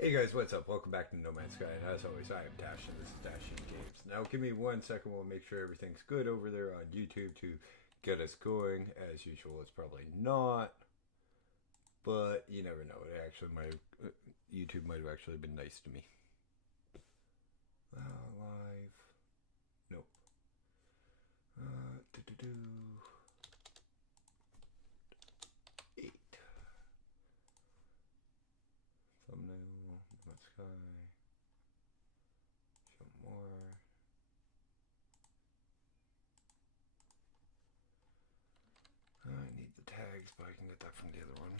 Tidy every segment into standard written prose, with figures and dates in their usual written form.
Hey guys, what's up? Welcome back to No Man's Sky, and as always, I am Dash, and this is Dash Games. Now, give me 1 second, we'll make sure everything's good over there on YouTube to get us going. As usual, it's probably not, but you never know. It actually might, YouTube might have actually been nice to me. Live. Nope. Do. 8. Thumbnail. Let's go. Show more. I need the tags, but I can get that from the other one.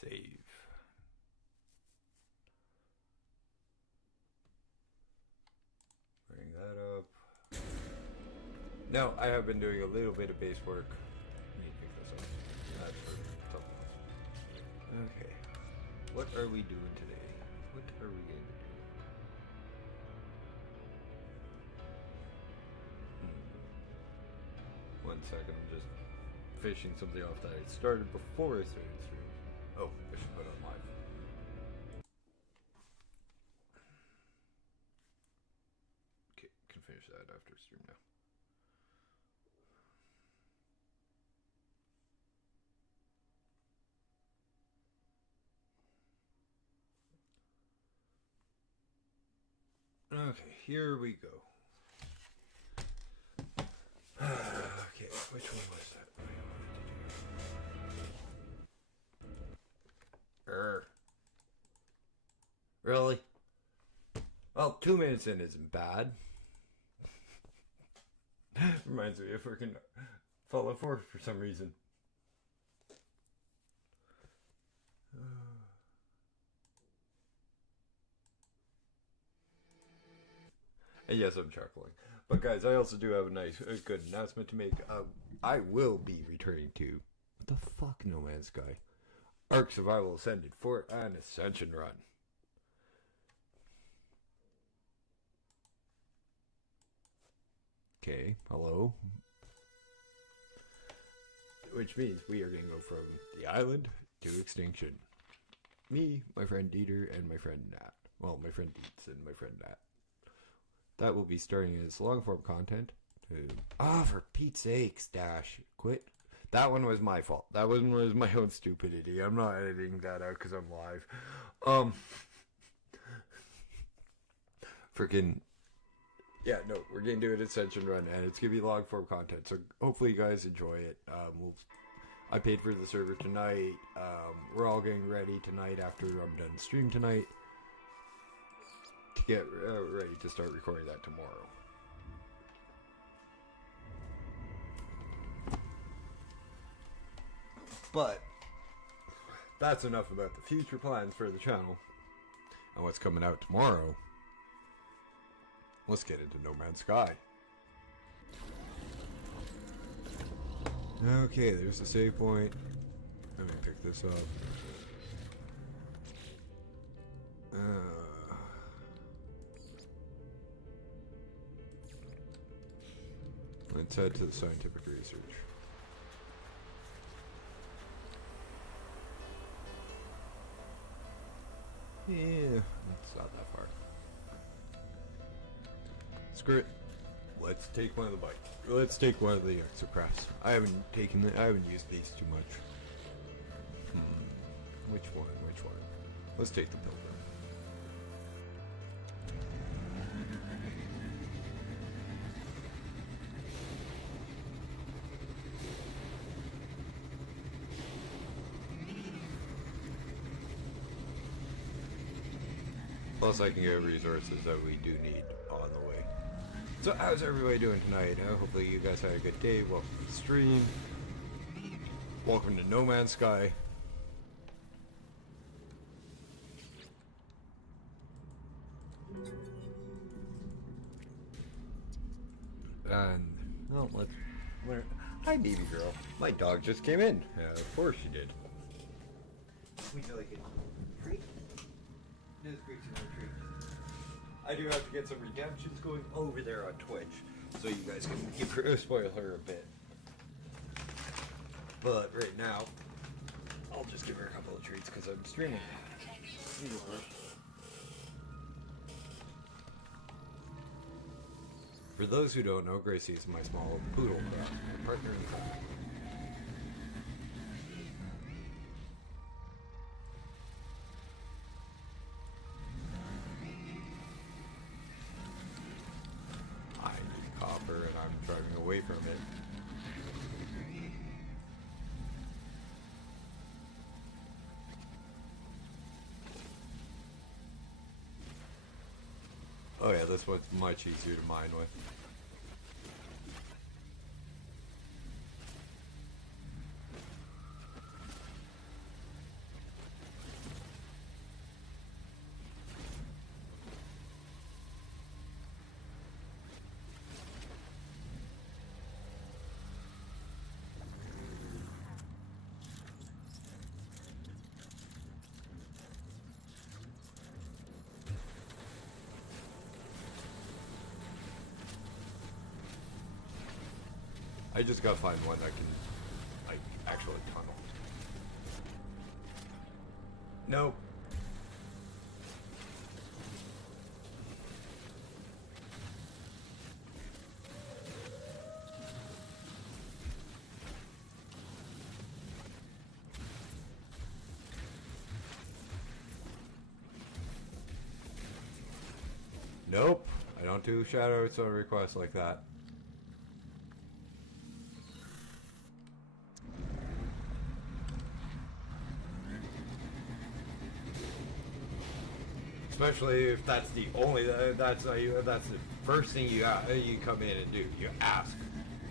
Save. Bring that up. Now, I have been doing a little bit of base work. Let me pick this up. That's for something else. Okay. What are we doing today? What are we going to do? 1 second, I'm just finishing something off that I started before I started stream. Oh, I should put it on live. Finish that after stream now. Okay, here we go. Okay, which one was that? Really? Well, 2 minutes in isn't bad. Reminds me of freaking Fallout 4 for some reason. And yes, I'm chuckling. But guys, I also do have a good announcement to make. I will be returning to, what the fuck, No Man's Sky? Ark Survival Ascended for an Ascension run. Okay, hello. Which means we are going to go from the island to extinction. Me, my friend Dieter, and my friend Nat. Well, my friend Dietz and my friend Nat. That will be starting as long-form content. For Pete's sakes, Dash. Quit. That one was my fault. That one was my own stupidity. I'm not editing that out because I'm live. Freaking... Yeah, no, we're going to do an Ascension run, and it's going to be long-form content, so hopefully you guys enjoy it. I paid for the server tonight. We're all getting ready tonight after I'm done stream tonight to get ready to start recording that tomorrow. But that's enough about the future plans for the channel and what's coming out tomorrow. Let's get into No Man's Sky. Okay, there's the save point. Let me pick this up. Let's head to the scientific research. Yeah, it's not that far. Screw it. Let's take one of the bikes. Let's take one of the exocrafts. I haven't used these too much. Which one? Let's take the Pilgrim. Plus I can get resources that we do need on the way. So how's everybody doing tonight? Hopefully you guys had a good day. Welcome to the stream. Welcome to No Man's Sky. And, well, let's... Hi, baby girl. My dog just came in. Yeah, of course she did. Would you like a treat? It is Greeks in Retreat. I do have to get some redemptions going over there on Twitch, so you guys can give her, spoil her a bit. But right now, I'll just give her a couple of treats because I'm streaming. For those who don't know, Gracie is my small poodle crowd, my partner in crime. I need copper and I'm driving away from it. Oh yeah, this one's much easier to mine with. I just gotta find one that can, like, actually tunnel. Nope. Nope. I don't do shadow requests like that. Especially if that's the only that's the first thing you come in and do. You ask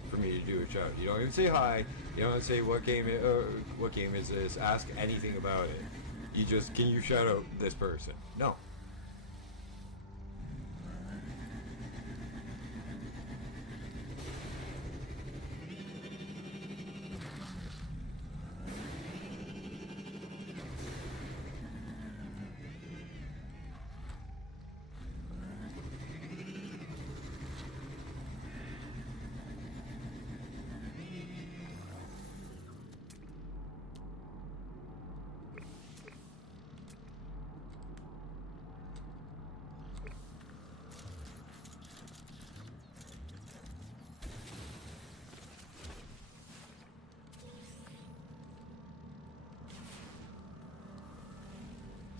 for me to do a shout. You don't even say hi. You don't say what game is this. Ask anything about it. You just, can you shout out this person? No.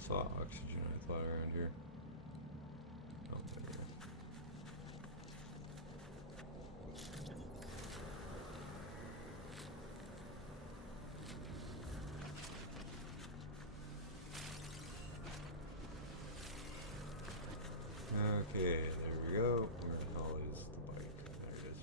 Saw oxygen, I thought, around here. Oh, there it is. Okay, there we go. Where the hell is the bike? There it is.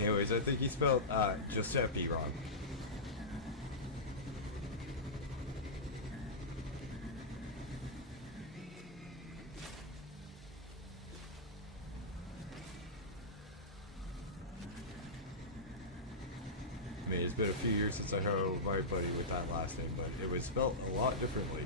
Anyways, I think he spelled Giuseppe wrong. I mean, it's been a few years since I heard my buddy with that last name, but it was spelled a lot differently.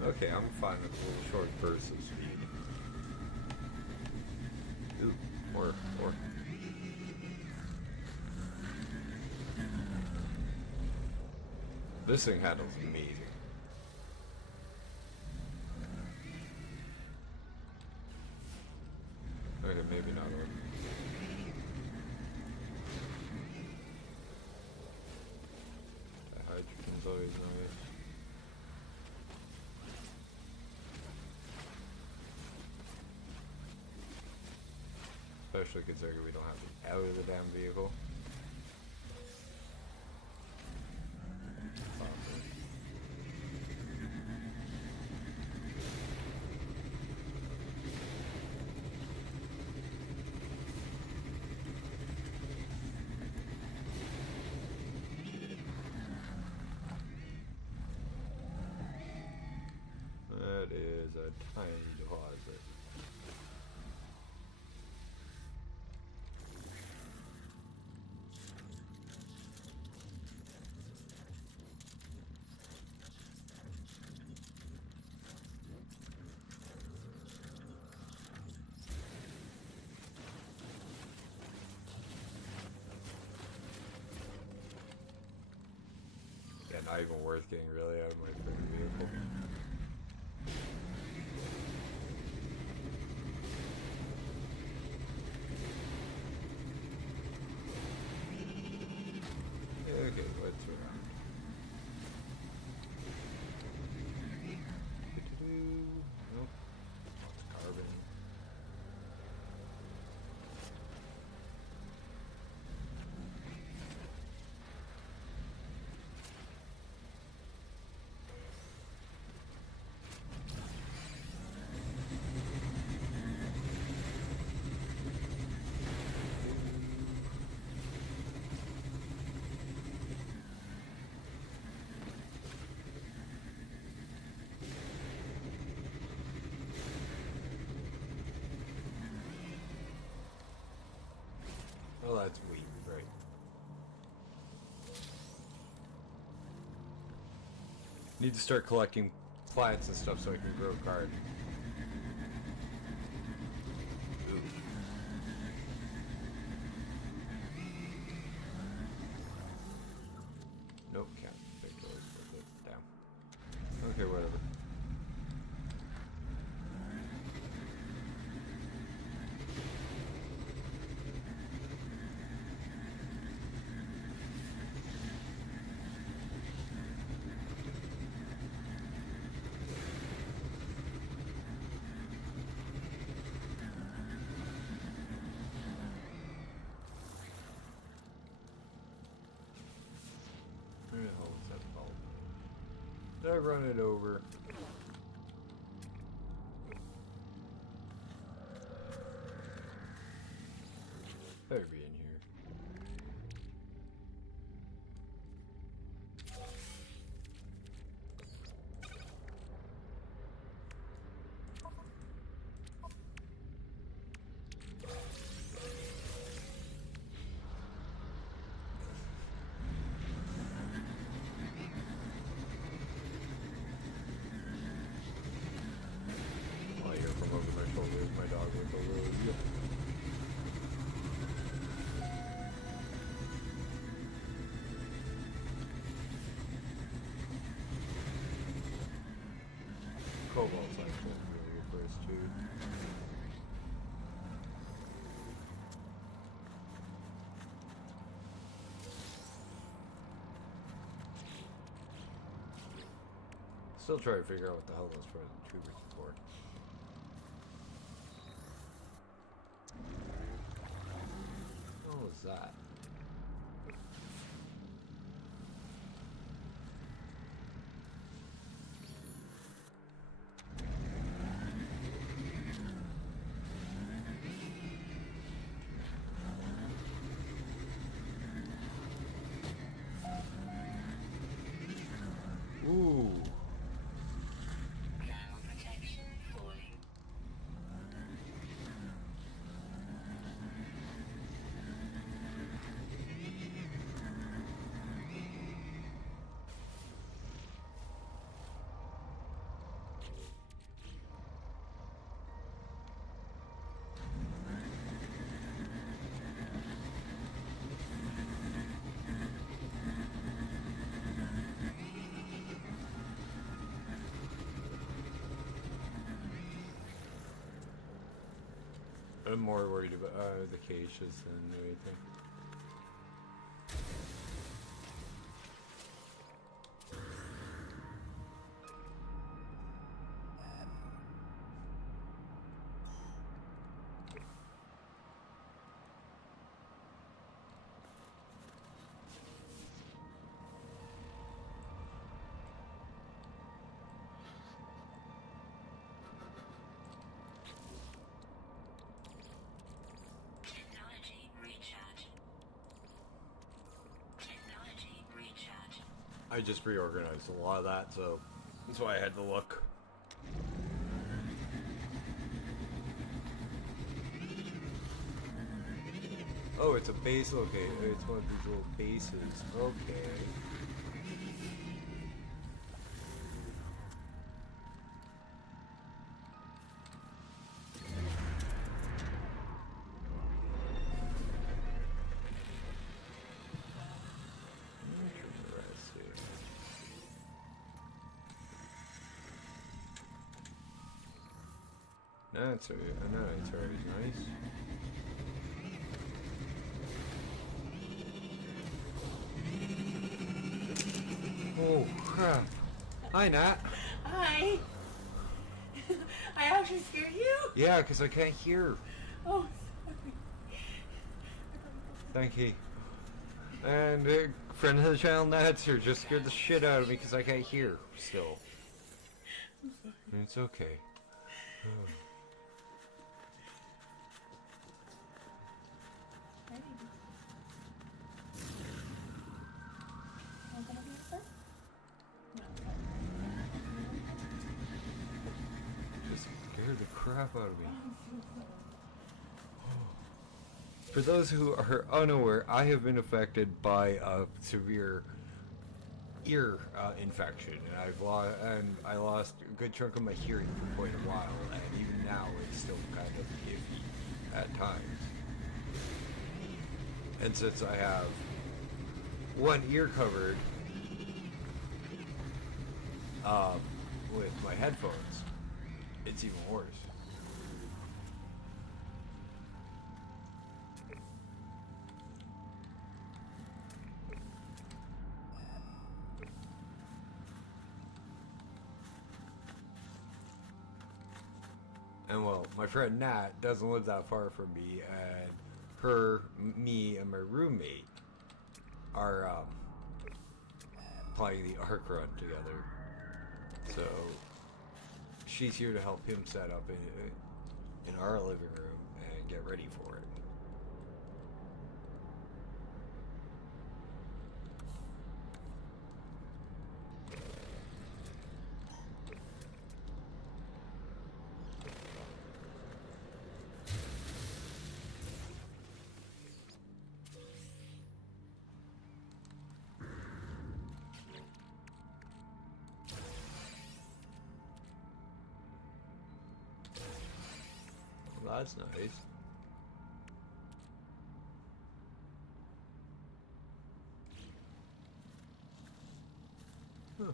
Okay, I'm fine with a little short bursts of speed. Ooh, more. This thing handles amazing. especially considering we don't have to get out of the damn vehicle. That is a tiny deposit. Yeah, not even worth getting really out of my freaking vehicle. Okay, what's around? Nope. It's carbon. Well, that's weird, right? Need to start collecting plants and stuff so I can grow a garden. Ooh. Nope, can't make those with it. Damn. Okay, whatever. Where the hell is that bulb? Did I run it over? Better be in here. I hear from over my shoulder is my dog with the road. Cobalt's actually really good for us too. Still trying to figure out what the hell those frozen tubers are for. What was that? Ooh. I'm more worried about the cages than anything. I just reorganized a lot of that, so that's why I had to look. Oh, it's a base locator. It's one of these little bases. Okay. That's always nice. Oh crap! Hi, Nat. Hi. I actually scared you? Yeah, because I can't hear. Oh, sorry. Thank you. And friend of the channel, Nat, sir, just scared the shit out of me because I can't hear still. I'm sorry. It's okay. Ready? Want to have you first? No, Just scared the crap out of me. I'm so sorry. For those who are unaware, I have been affected by a severe ear infection, and I lost a good chunk of my hearing for quite a while, and even now it's still kind of iffy at times. And since I have one ear covered with my headphones, it's even worse. And well, my friend Nat doesn't live that far from me, and me, and my roommate are playing the Ark Run together. So she's here to help him set up in our living room and get ready for it. Well, that's nice. Huh.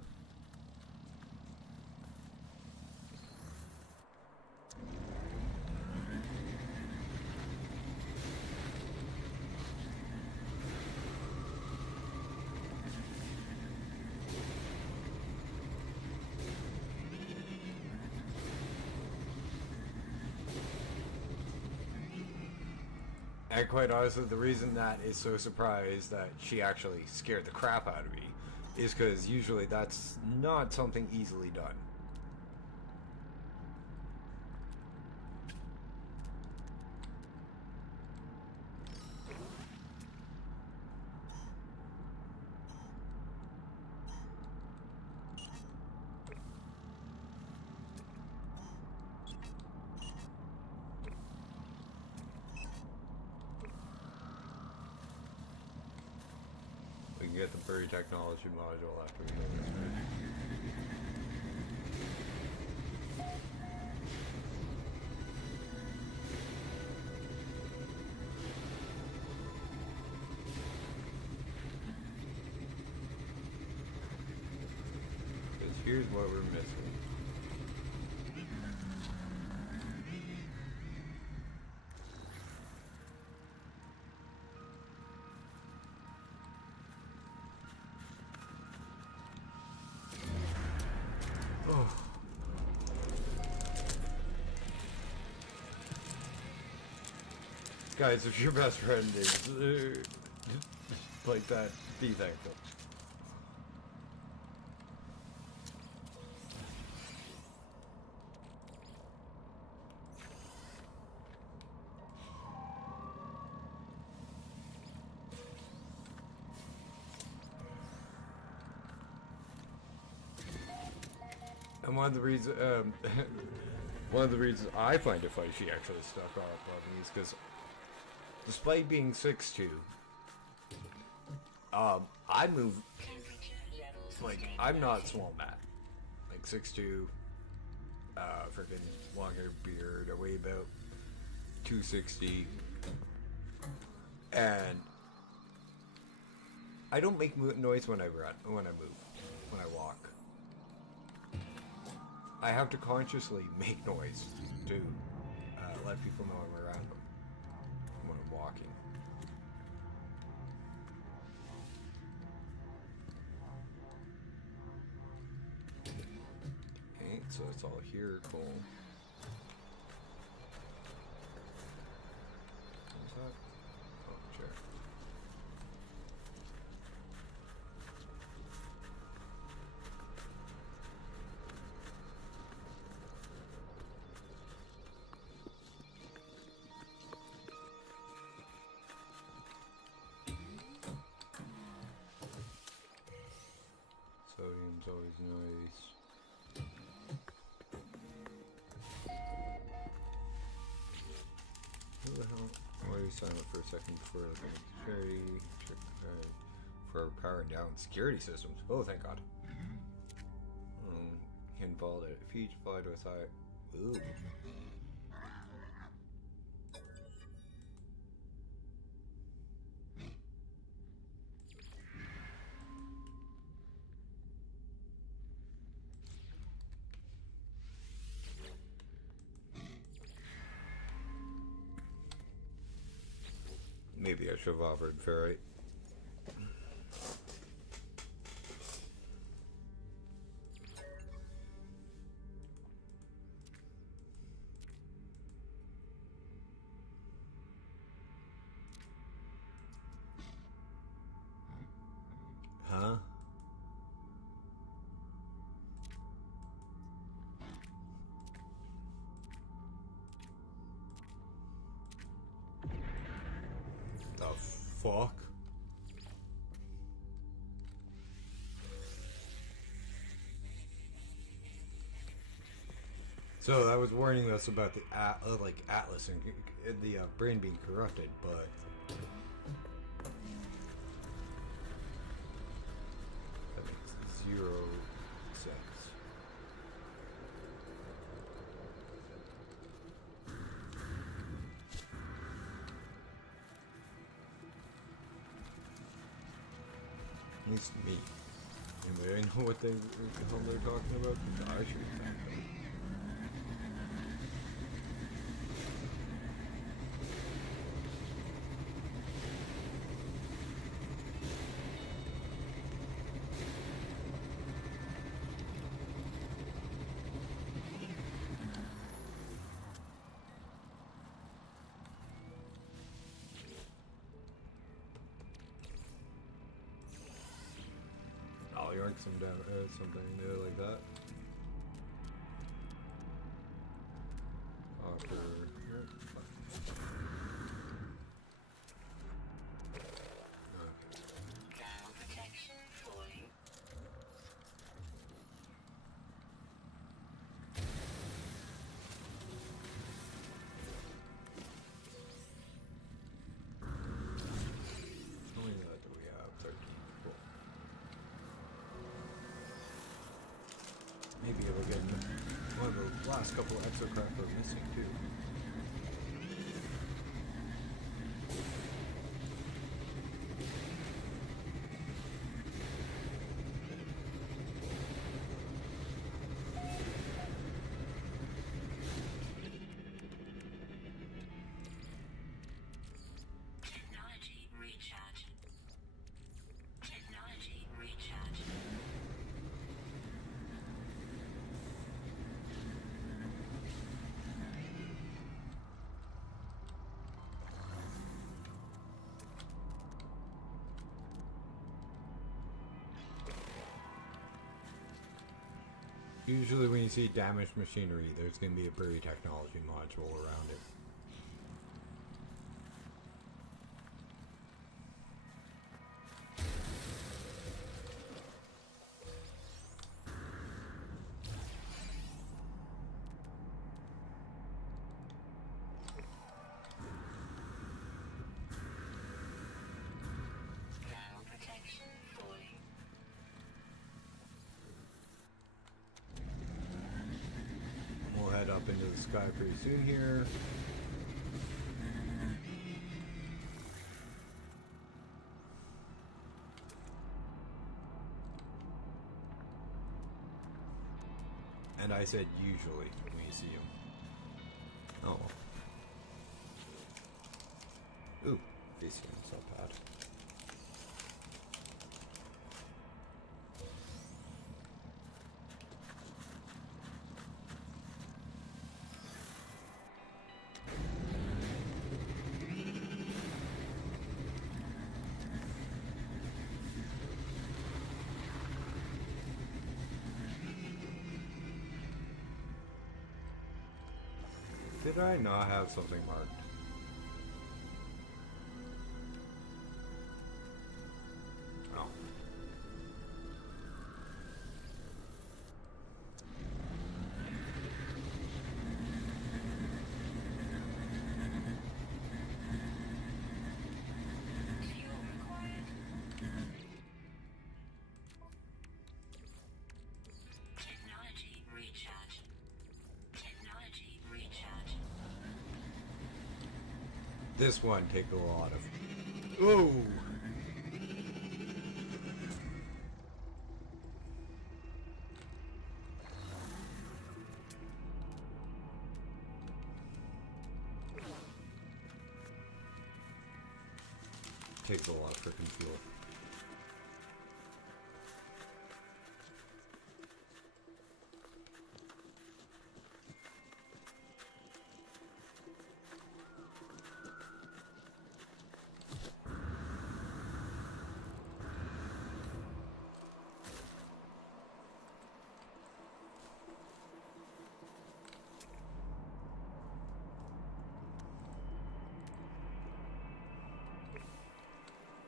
And quite honestly, the reason that is so surprised that she actually scared the crap out of me is because usually that's not something easily done. We can get the Bury technology module after we go this way. Because here's what we're missing. Oh. Guys, if your best friend is like that, be thankful. And one of the reasons, one of the reasons I find it funny she actually stuck up on me is because, despite being 6'2", I move like I'm not small Matt, like 6'2", freaking longer beard. I weigh about 260, and I don't make noise when I run, when I move, when I walk. I have to consciously make noise to let people know I'm around them when I'm walking. Okay, so it's all here, cool. What's that? Oh, chair. Sodium's always nice. Who the hell? Why do you sign up for a second before the security? For powering down security systems. Oh, thank God. Involved it. If each applied with I. Ooh. Maybe I should have offered ferrite. Huh? The fuck? So that was warning us about the like Atlas and the brain being corrupted, but that makes 0 sense. At least me. Anyway, I know what they're talking about. I should be. I'll yank some down, something new like that. Offer. Maybe we'll get one of the last couple of exocraft we're missing too. Technology recharge. Technology recharge. Usually when you see damaged machinery, there's going to be a buried technology module around it. sky pretty soon here. And I said usually when you see him. Oh. Ooh, VCM's not bad. Did I not have something marked? Oh. Fuel required. Technology recharge. Technology recharge. This one take a lot of. Whoa! Takes a lot of freaking fuel.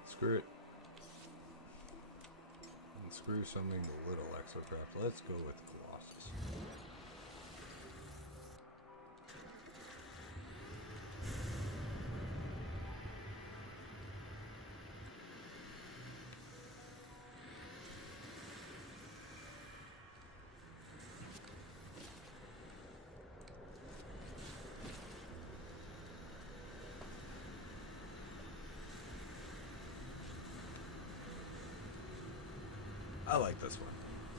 Screw it. And screw something a little exocraft. Let's go with Colossus. I like this one.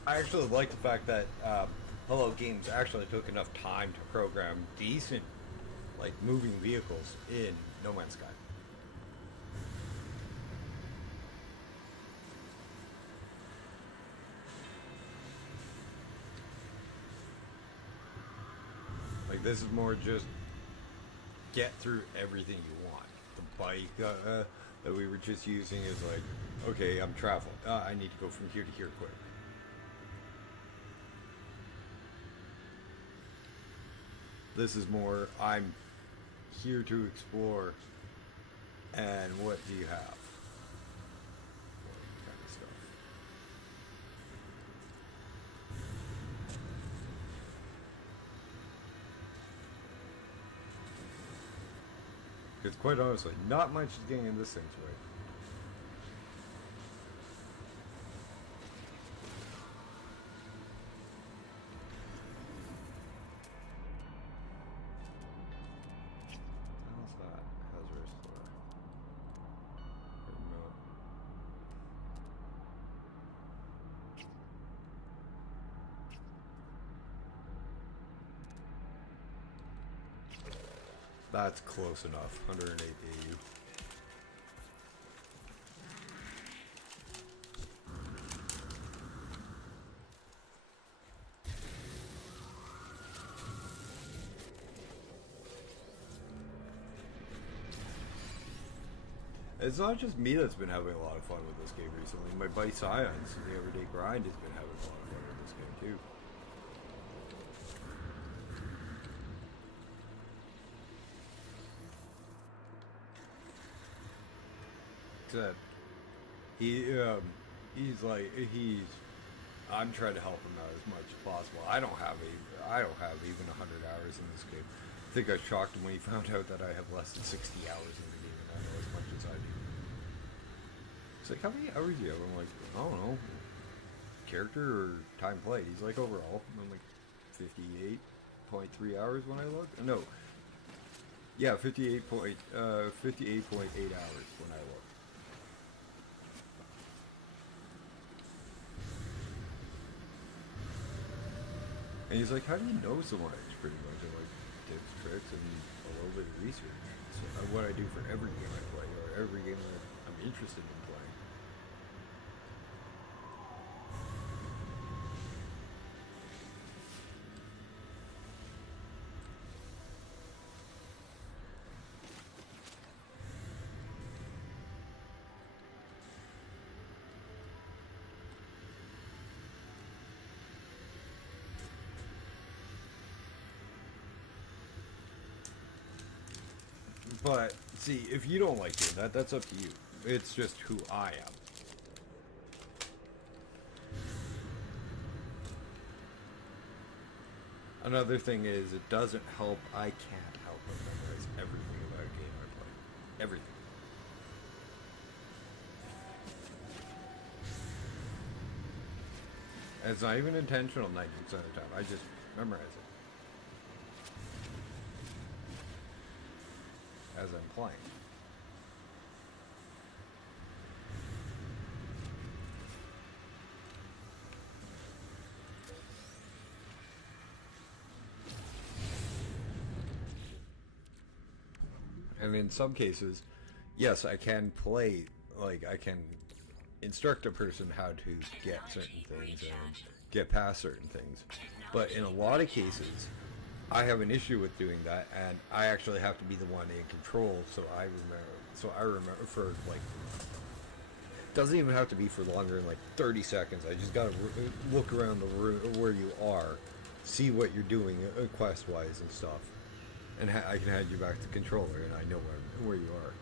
I actually like the fact that Hello Games actually took enough time to program decent, like, moving vehicles in No Man's Sky. Like, this is more just get through everything you want. The bike that we were just using is like, okay, I'm traveling. I need to go from here to here quick. This is more, I'm here to explore, and what do you have? Kind of stuff. Because quite honestly, not much is getting in this thing's way. How's that? Hazardous flora. Remote. That's close enough. 108 AU. It's not just me that's been having a lot of fun with this game recently. My buddy Scions in the Everyday Grind has been having a lot of fun with this game too. Except I'm trying to help him out as much as possible. I don't have even 100 hours in this game. I think I shocked him when he found out that I have less than 60 hours in the game, and I know as much as I do. He's like, how many hours do you have? I'm like, I don't know. Character or time played? He's like, overall. I'm like, 58. hours when I looked. No. Yeah, 58.8 hours when I looked. And he's like, how do you know so much? Pretty much. I'm like, tips, tricks, and a little bit of research. So what I do for every game I play, or every game that I'm interested in playing. But, see, if you don't like doing that, that's up to you. It's just who I am. Another thing is, it doesn't help, I can't help but memorize everything about a game I play. Everything. And it's not even intentional 90% of the time, I just memorize it. As I'm playing. And in some cases, yes, I can play, like, I can instruct a person how to get certain things and get past certain things. But in a lot of cases, I have an issue with doing that, and I actually have to be the one in control. So I remember for like, it doesn't even have to be for longer than like 30 seconds. I just gotta look around the room where you are, see what you're doing quest wise and stuff, and I can hand you back the controller, and I know where you are.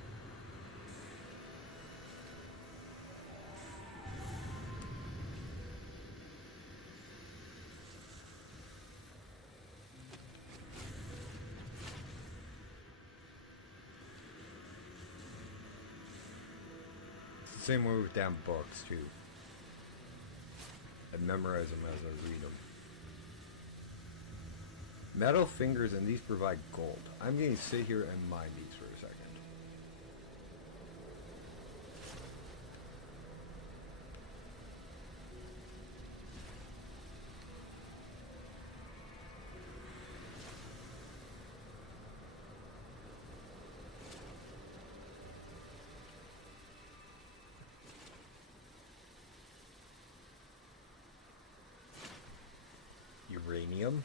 Same way with damn books, too. I memorize them as I read them. Metal fingers, and these provide gold. I'm going to sit here and mine these for a second. Uranium.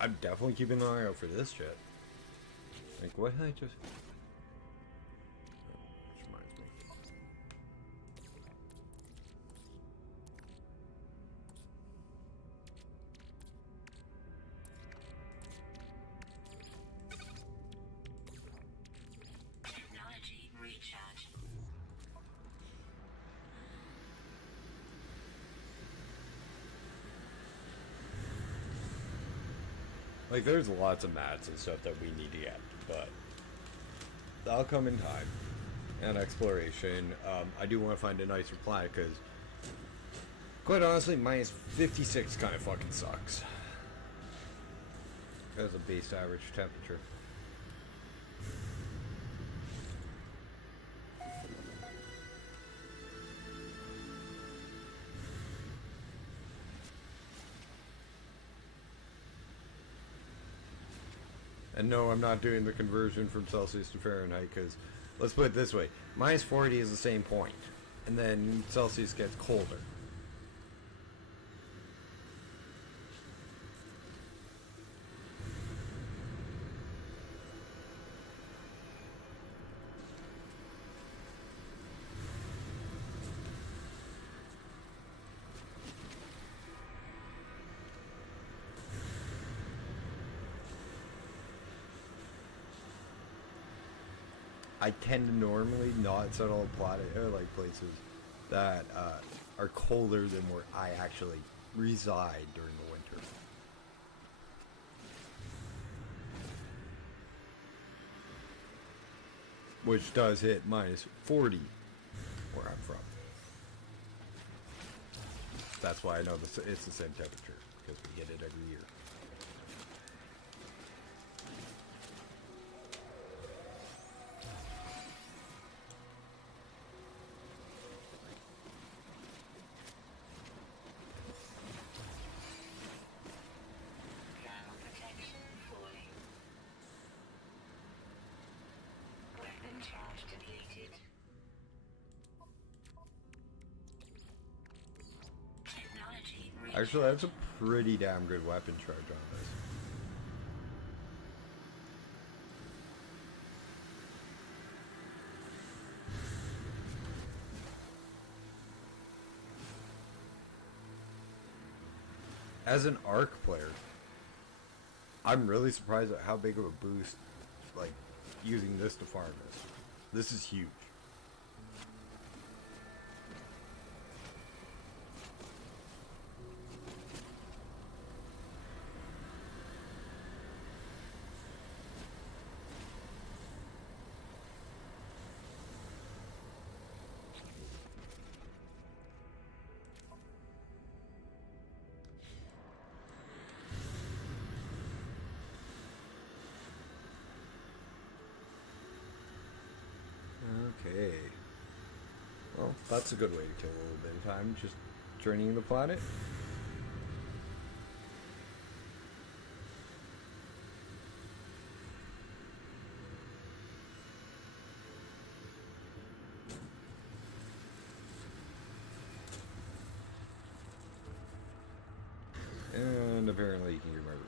I'm definitely keeping an eye out for this shit. Like, what did I just... Which reminds me. Technology recharge. Like, there's lots of mats and stuff that we need to get, but that'll come in time. And exploration. I do want to find a nicer planet, because, quite honestly, minus 56 kind of fucking sucks. As a base average temperature. And no, I'm not doing the conversion from Celsius to Fahrenheit, because, let's put it this way, minus 40 is the same point, and then Celsius gets colder. I tend to normally not settle on like places that are colder than where I actually reside during the winter. Which does hit minus 40 where I'm from. That's why I know it's the same temperature, because we get it every year. Thermal protection falling. Weapon charge depleted. Technology Actually, that's a pretty damn good weapon charge on this. As an ARC player, I'm really surprised at how big of a boost, like, using this to farm is. This is huge. Okay. Well, that's a good way to kill a little bit of time, just journeying the planet. And apparently you can hear my roommate.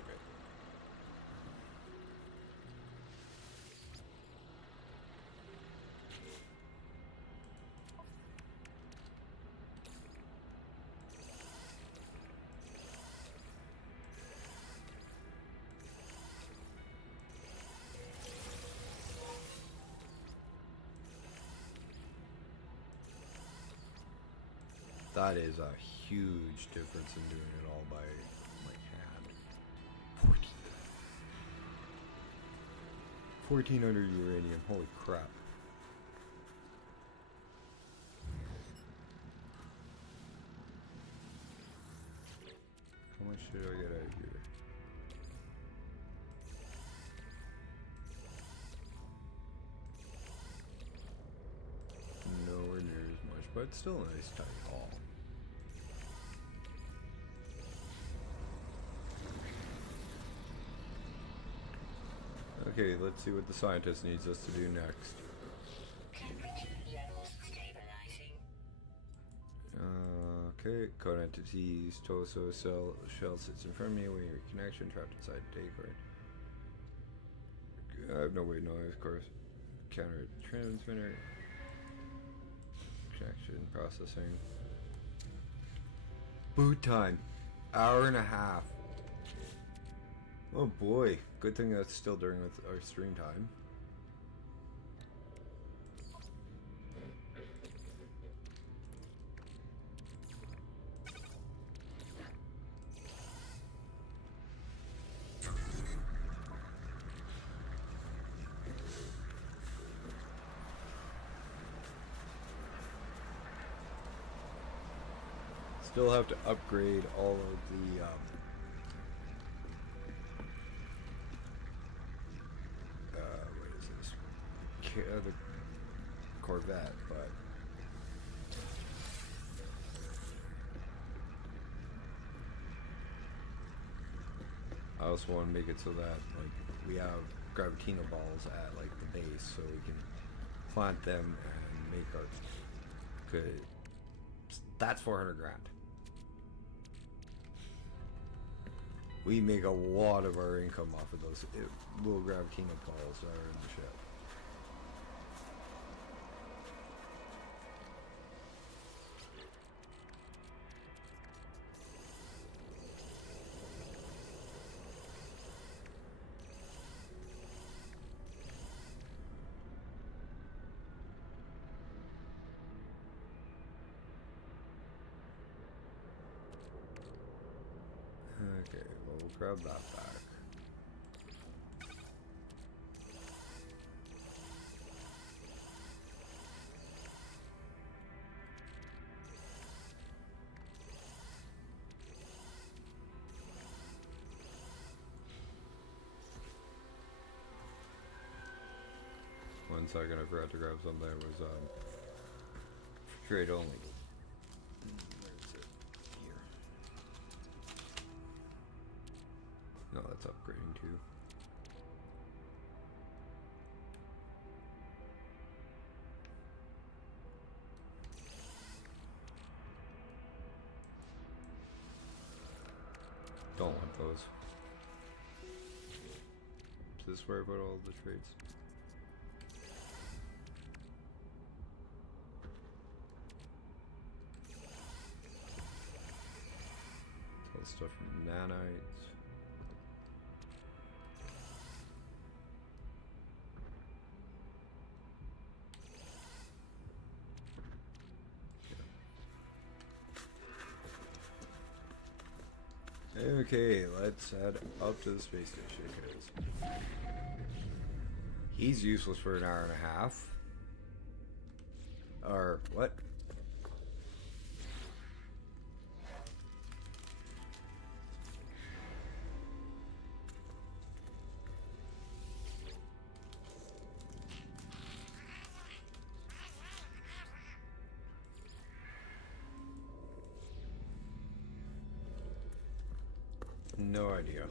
That is a huge difference in doing it all by hand. 1400 uranium, holy crap. How much should I get out of here? Nowhere near as much, but still a nice tight haul. Okay, let's see what the scientist needs us to do next. temperature levels stabilizing. Okay, code entities, torso, shell sits in front of me, waiting for connection, trapped inside Descartes. I have no way to know, of course. Counter transmitter. Connection, processing. Boot time. Hour and a half. Oh boy, good thing that's still during our stream time. Still have to upgrade all of the what is this? The Corvette, but I also want to make it so that like we have gravitino balls at like the base, so we can plant them and make our good. That's 400 grand. We make a lot of our income off of those little gravitino balls that are in the ship. Okay, well, we'll grab that back. second, I forgot to grab something. It was trade only. Where is it? Here. No, that's upgrading too. Don't want those. Is this where I put all the trades? All the stuff from nanites. Okay, let's head up to the space station because he's useless for an hour and a half. Or what? No idea.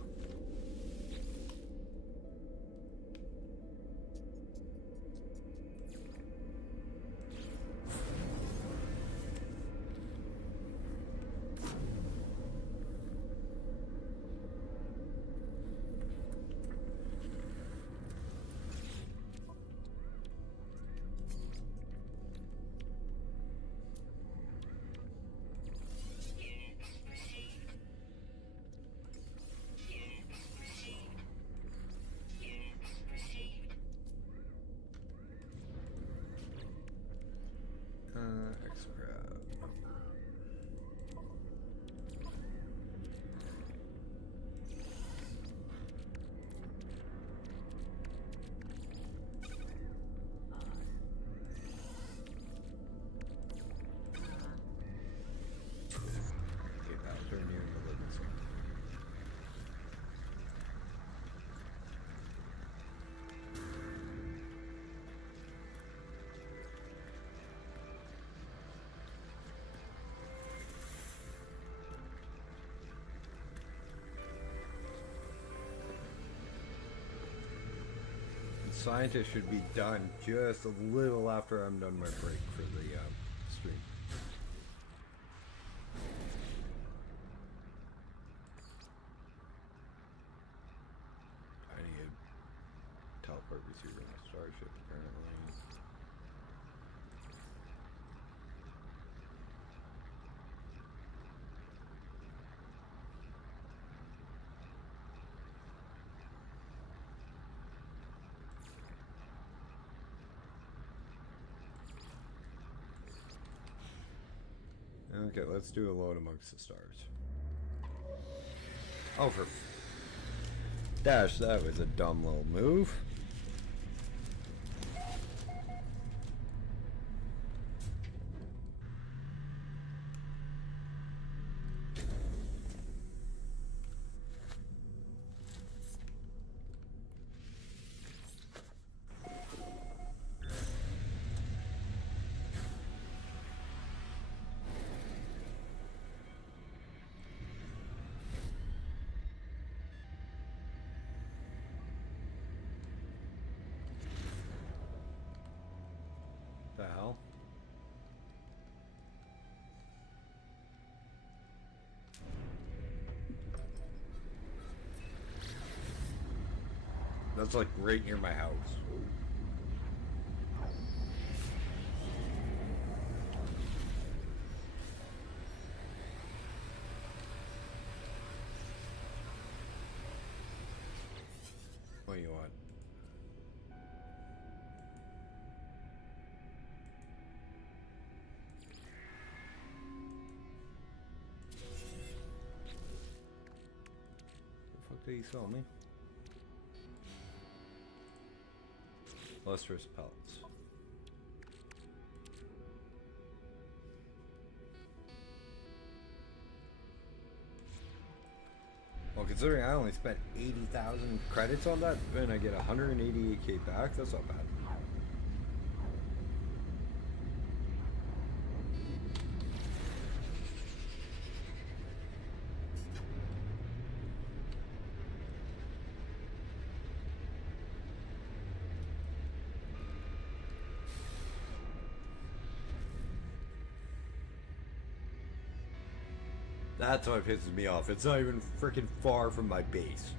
Scientist should be done just a little after I'm done my break for the stream. I need a teleport receiver in the starship apparently. Okay, let's do a load amongst the stars. Oh, for Dash, that was a dumb little move. The hell? That's like right near my house. What do you want? The fuck did he sell me? Lustrous pellets. Well, considering I only spent 80,000 credits on that, and I get 188k back, that's not bad. That's what pisses me off. It's not even freaking far from my base.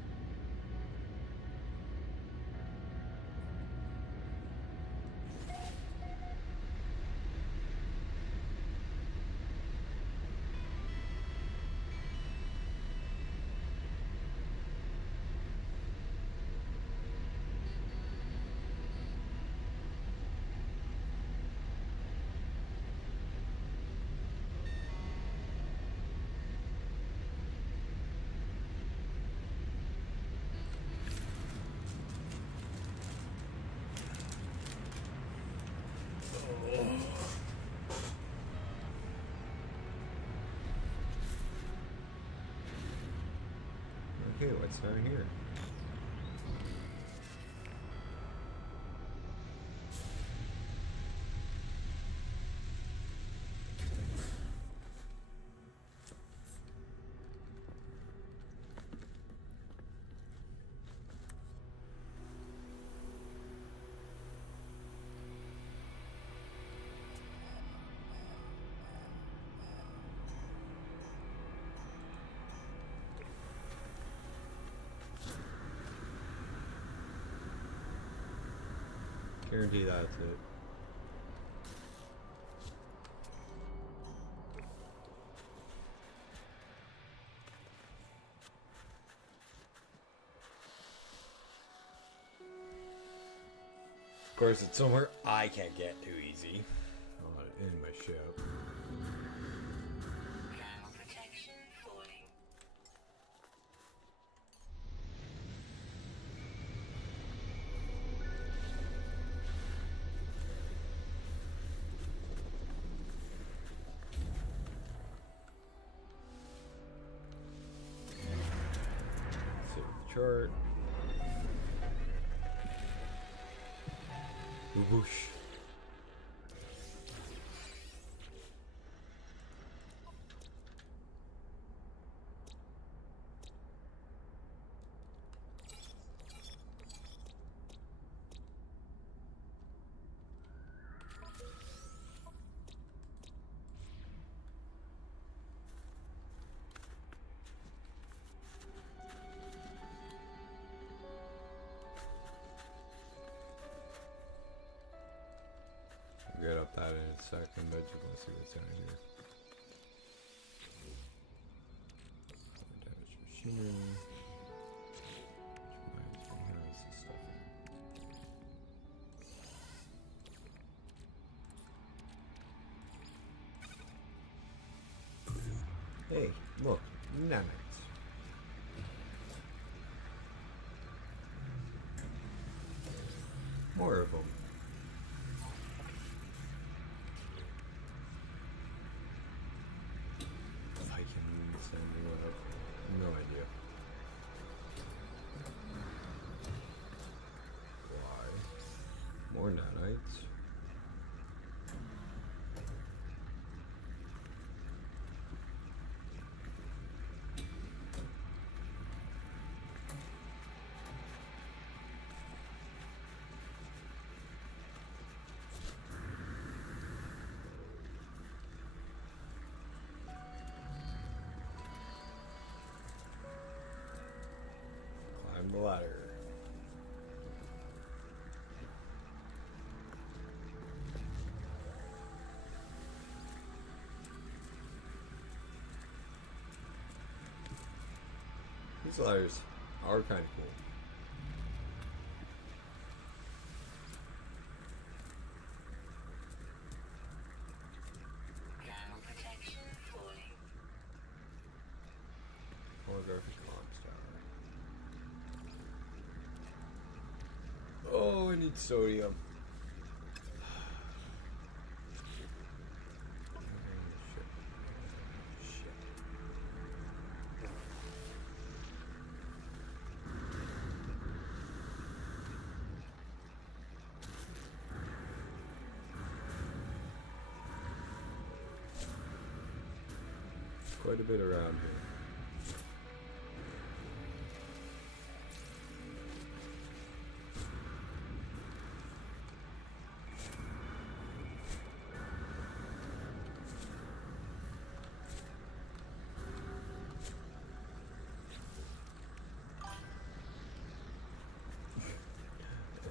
Okay, what's down here? Guarantee that's it. Of course, it's somewhere I can't get too easy. In my ship. Ground protection falling. Save the chart. Whoosh. I'll get up that in a second, but just want to see what's down here. Damaged machinery. Which mines has this stuff in. Hey, look, nanites. More of them. If I can send you out, no idea. Why? More nanites. Climb the ladder. These ladders are kind of cool. Ground protection falling. Holographic comms tower. Oh, I need sodium. Shit. Quite a bit around here.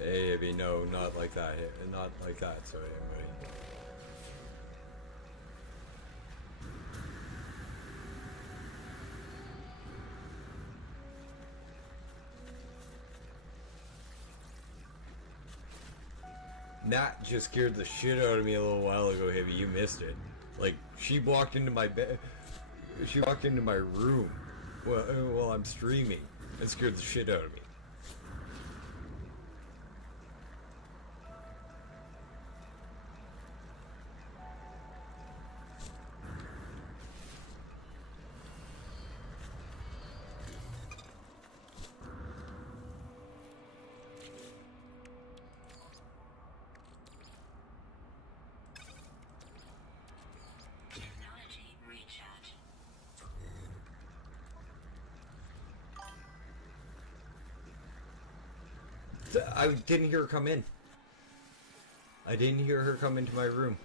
Hey, Abby, no, not like that. Not like that, sorry, everybody. Nat just scared the shit out of me a little while ago, Heavy. You missed it. Like, she walked into my bed. She walked into my room while I'm streaming and scared the shit out of me. Technology recharge. I didn't hear her come in. I didn't hear her come into my room.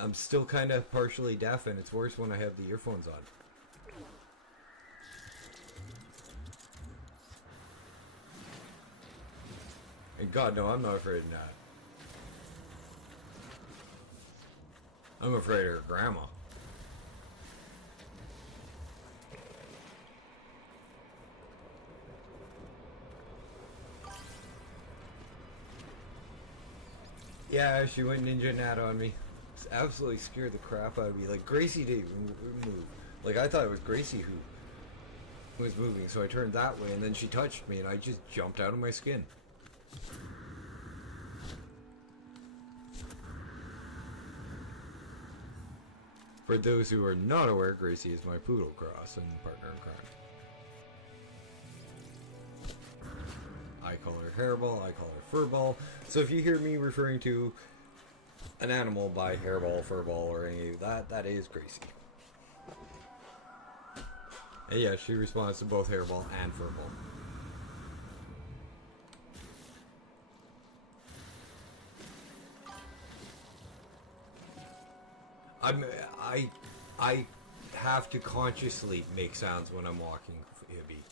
I'm still kind of partially deaf, and it's worse when I have the earphones on. And God, no, I'm not afraid of that. I'm afraid of her grandma. Yeah, she went ninja nat on me. It's absolutely scared the crap out of me. Like, Gracie didn't move. Like, I thought it was Gracie who was moving, so I turned that way, and then she touched me, and I just jumped out of my skin. For those who are not aware, Gracie is my poodle cross and partner in crime. I call her Hairball, I call her Furball. So if you hear me referring to an animal by Hairball, Furball, or any of that, that is Gracie. And yeah, she responds to both Hairball and Furball. I have to consciously make sounds when I'm walking, Hibby.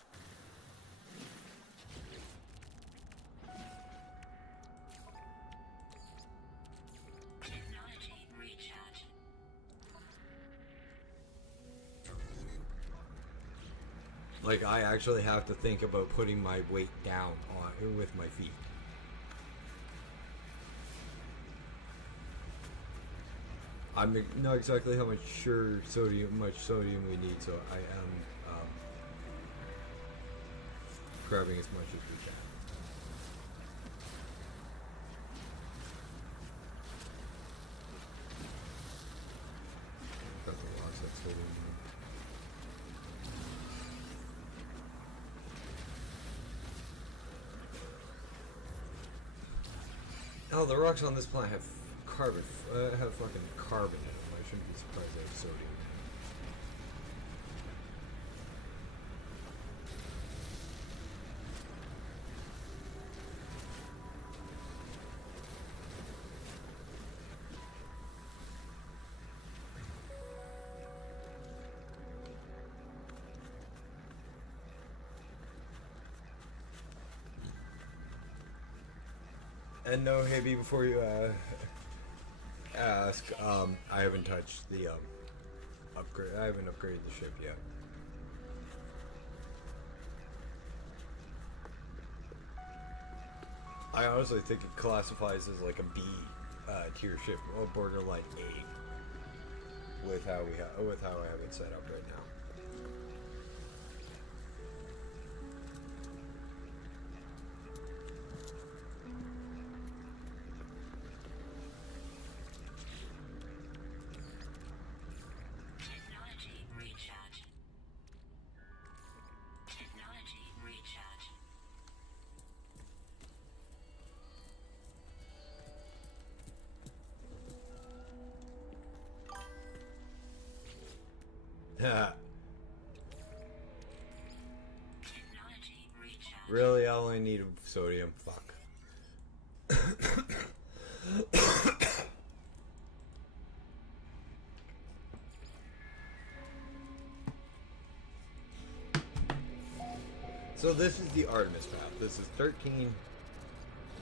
Technology recharge. Like, I actually have to think about putting my weight down on with my feet. I'm not exactly how much sodium we need, so I am grabbing as much as we can. Got the rocks that's sodium. Oh, the rocks on this planet have carbon, have fucking carbon in them. I shouldn't be surprised they have sodium. And no, Hibby, before you ask, I haven't touched the upgrade. I haven't upgraded the ship yet. I honestly think it classifies as like a B tier ship, or borderline A, with how I have it set up right now. Technology recharge. Technology recharge. Technology recharge. Really, I only need sodium. Fuck. So this is the Artemis map. This is 13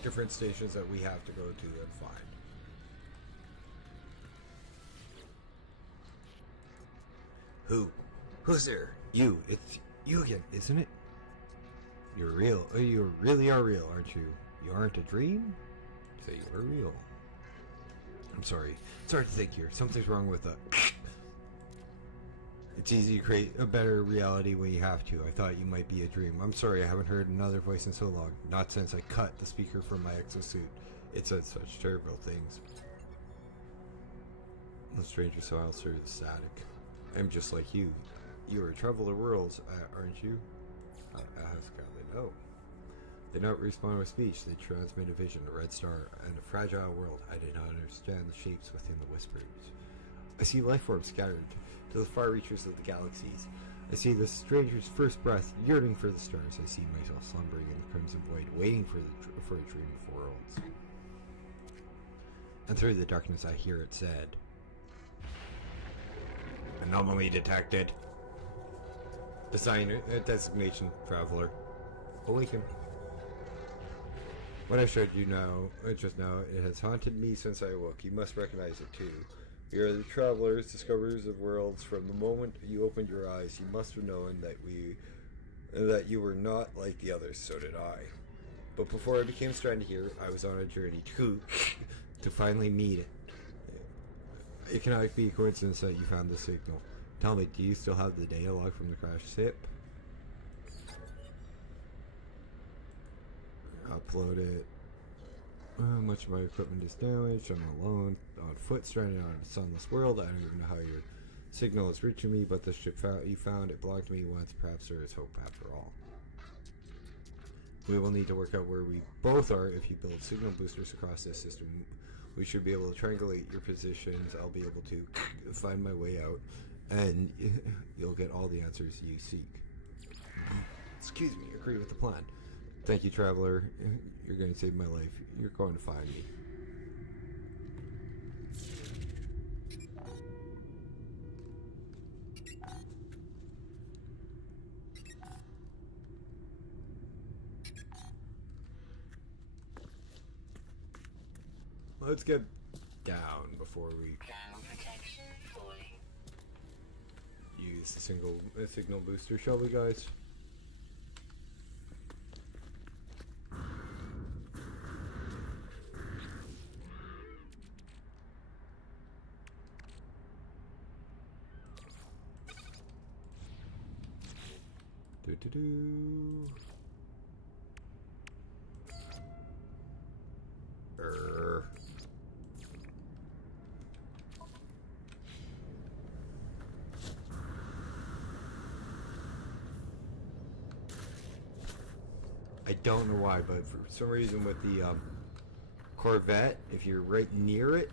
different stations that we have to go to and find. Who's there? You. It's you again, isn't it? You're real. You really are real, aren't you? You aren't a dream? Say you are real. I'm sorry. It's hard to think here. Something's wrong with the... It's easy to create a better reality when you have to. I thought you might be a dream. I'm sorry, I haven't heard another voice in so long. Not since I cut the speaker from my exosuit. It said such terrible things. The stranger smiles through the static. I'm just like you. You are a traveler worlds, aren't you? Ask how they know. They don't respond with speech. They transmit a vision, a red star, and a fragile world. I did not understand the shapes within the whispers. I see life forms scattered to the far reaches of the galaxies. I see the stranger's first breath yearning for the stars. I see myself slumbering in the crimson void, waiting for a dream of worlds. And through the darkness I hear it said, anomaly detected. Designation traveler. Awaken. What I showed you just now, it has haunted me since I awoke. You must recognize it too. We are the travelers, discoverers of worlds. From the moment you opened your eyes, you must have known that you were not like the others. So did I. But before I became stranded here, I was on a journey to finally meet it. It cannot be a coincidence that you found the signal. Tell me, do you still have the data log from the crashed ship? Upload it. Much of my equipment is damaged. I'm alone, on foot, stranded on a sunless world. I don't even know how your signal is reaching me, but the ship you found, it belonged to me once. Perhaps there is hope after all. We will need to work out where we both are. If you build signal boosters across this system, we should be able to triangulate your positions. I'll be able to find my way out, and you'll get all the answers you seek. Excuse me, agree with the plan. Thank you, traveler. You're going to save my life. You're going to find me. Let's get down before we use the signal booster, shall we, guys? I don't know why, but for some reason with the Corvette, if you're right near it,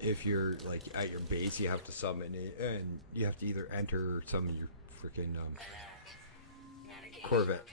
if you're like at your base, you have to summon it, and you have to either enter or summon your freaking Corvette.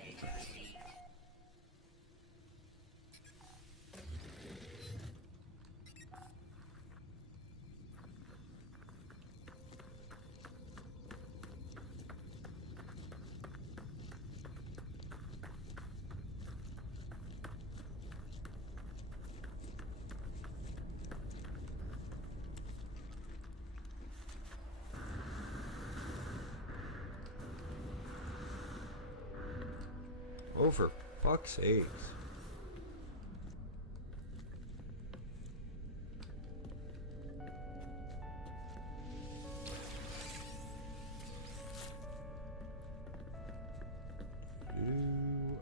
Oh, for fuck's sakes.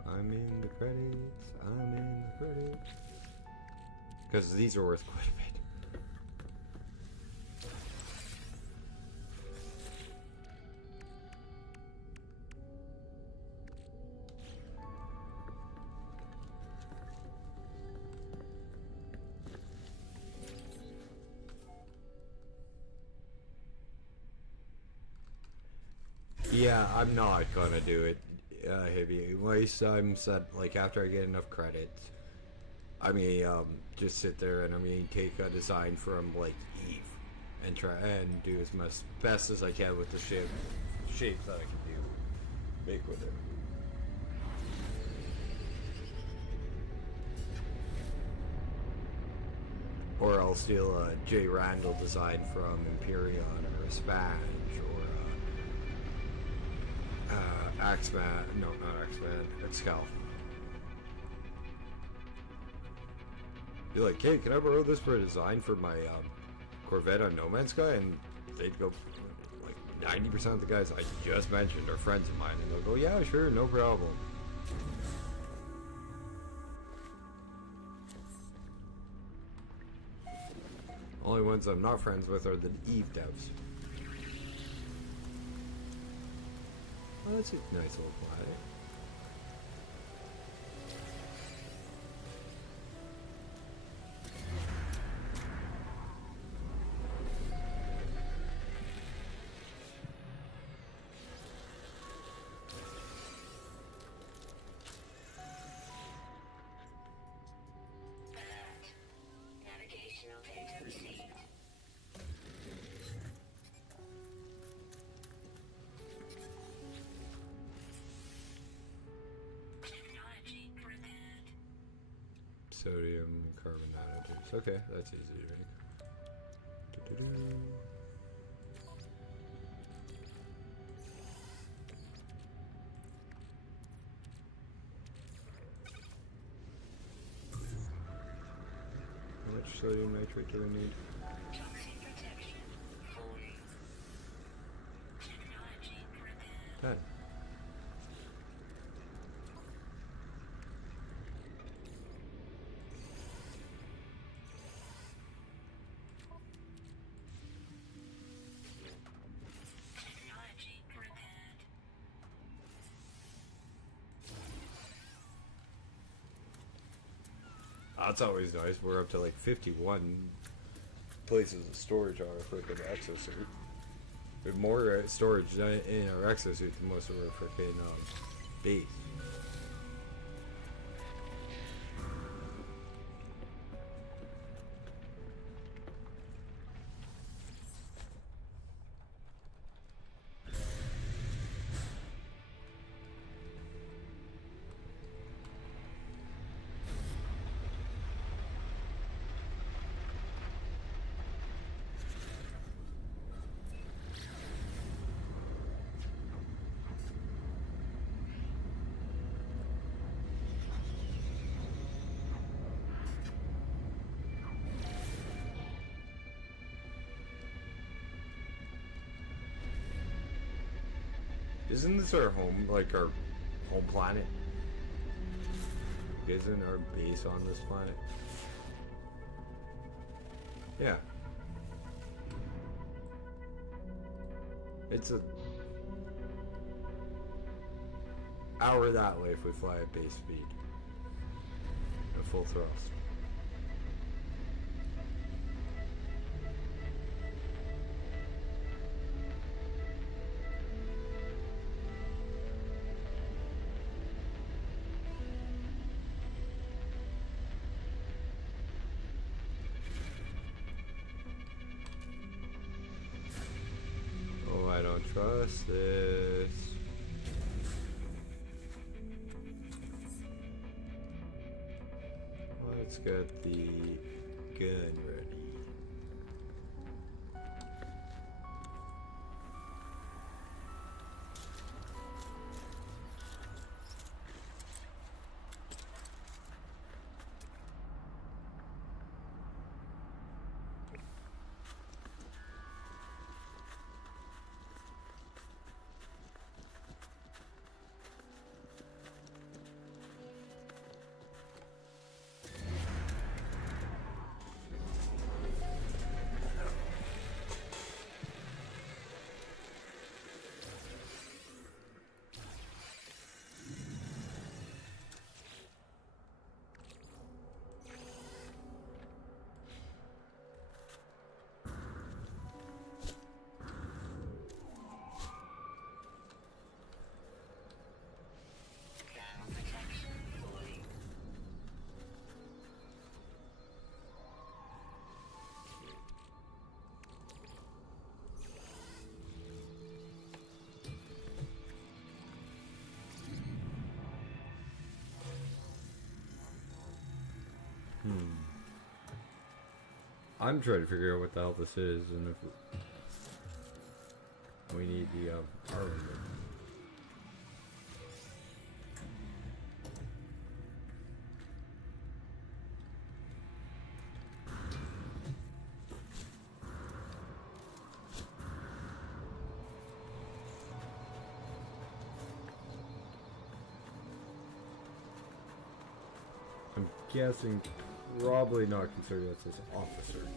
I'm in the credits. I'm in the credits. Because these are worth quite a bit. Yeah, I'm not gonna do it, Heavy. At least I'm set, like, after I get enough credits, I may, just sit there and I mean take a design from, like, Eve and try and do as much best as I can with the shape that I can do. make with it. Or I'll steal a J. Randall design from Imperion or a Spange or Axeman. No, not Axeman. Excal. Be like, hey, can I borrow this for a design for my Corvette on No Man's Sky? And they'd go, like 90% of the guys I just mentioned are friends of mine, and they'll go, yeah, sure, no problem. Only ones I'm not friends with are the Eve devs. Oh, that's a nice little planet. Navigational data received. Technology prepared. Sodium carbon nanotubes. Okay, that's easy to make. Doo-doo-doo. How much sodium nitrate do we need? Toxic protection. 40. Technology prepared. 10. Technology prepared. That's always nice. We're up to like 51 places of storage on our freaking exosuit. We have more storage in our exosuit than most of our freaking base. Isn't this our home, like our home planet? Isn't our base on this planet? Yeah. It's a hour that way if we fly at base speed. At full thrust. Oh, I don't trust this. Let's get the gun ready. I'm trying to figure out what the hell this is and if we need the armament. I'm guessing probably not considering that's this officer.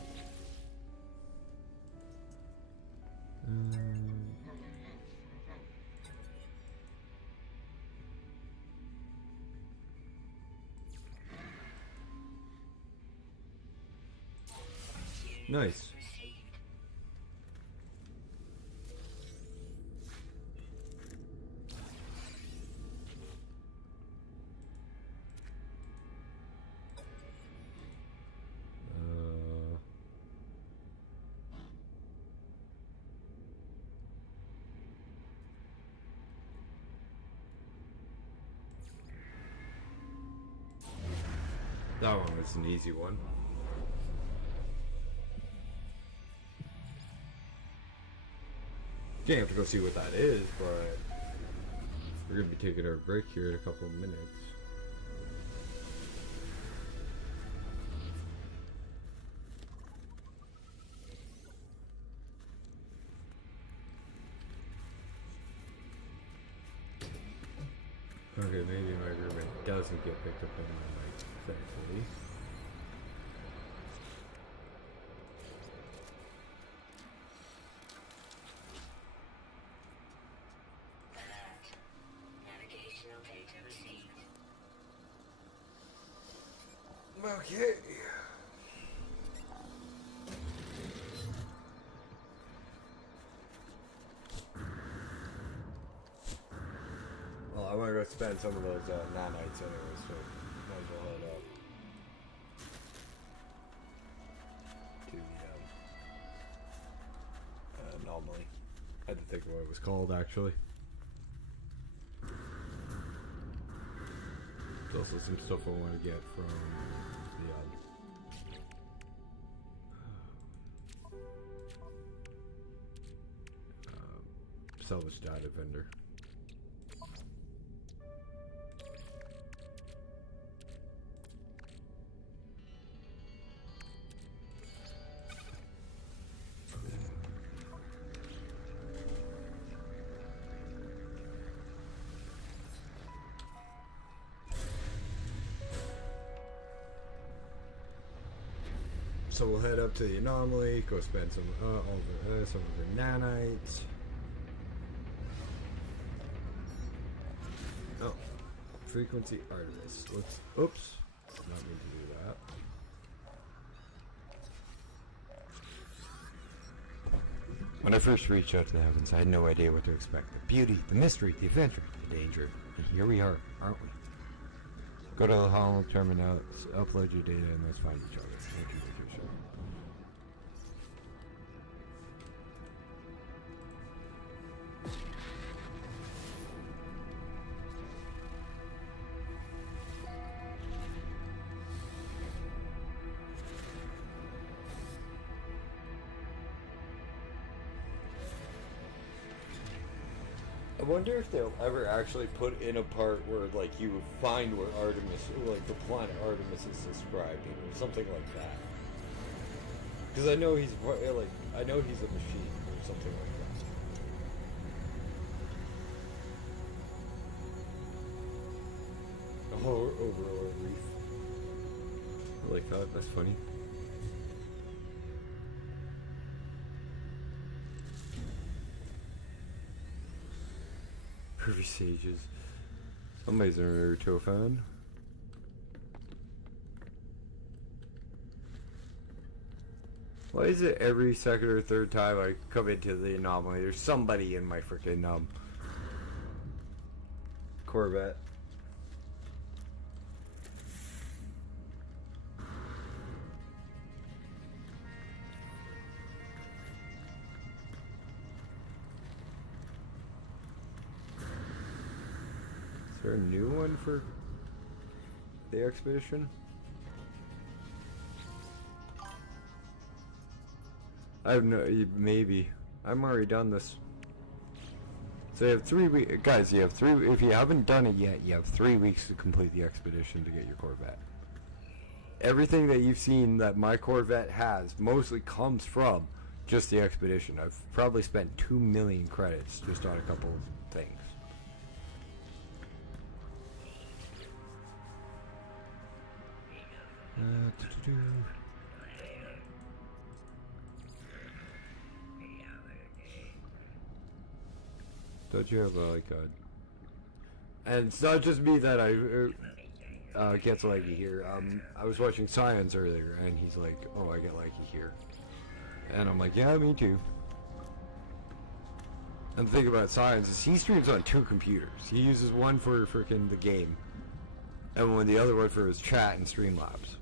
Nice. That one was an easy one. Gonna have to go see what that is, but we're gonna be taking our break here in a couple of minutes. Okay, maybe my roommate doesn't get picked up on my mic, thankfully. Navigational data received. Okay. Well, I want to go spend some of those nanites anyway, so might as well head up to the anomaly. I had to think of what it was called, actually. There's also some stuff I want to get from the salvage data vendor. So we'll head up to the anomaly, go spend some some of the nanites. Oh, frequency Artemis. Let's. Oops, not mean to do that. When I first reached out to the heavens, I had no idea what to expect. The beauty, the mystery, the adventure, the danger. And here we are, aren't we? Go to the holo terminal, upload your data, and let's find each other. Thank you. I wonder if they'll ever actually put in a part where, like, you find where Artemis, like, the planet Artemis is described, or something like that. Because I know he's, like, I know he's a machine, or something like that. Oh, overall reef. I like that, that's funny. Privy sages. Somebody's a Naruto fan. Why is it every second or third time I come into the anomaly, there's somebody in my freaking corvette? Is there a new one for the expedition? I have no. Maybe. I'm already done this. So you have 3 weeks, guys. You have 3. If you haven't done it yet, you have 3 weeks to complete the expedition to get your Corvette. Everything that you've seen that my Corvette has mostly comes from just the expedition. I've probably spent 2 million credits just on a couple of things. Don't you have like a... And it's not just me that I get leggy here. I was watching Science earlier, and he's like, "Oh, I get leggy here," and I'm like, "Yeah, me too." And the thing about Science is he streams on 2 computers. He uses one for freaking the game, and the other one for his chat and Streamlabs.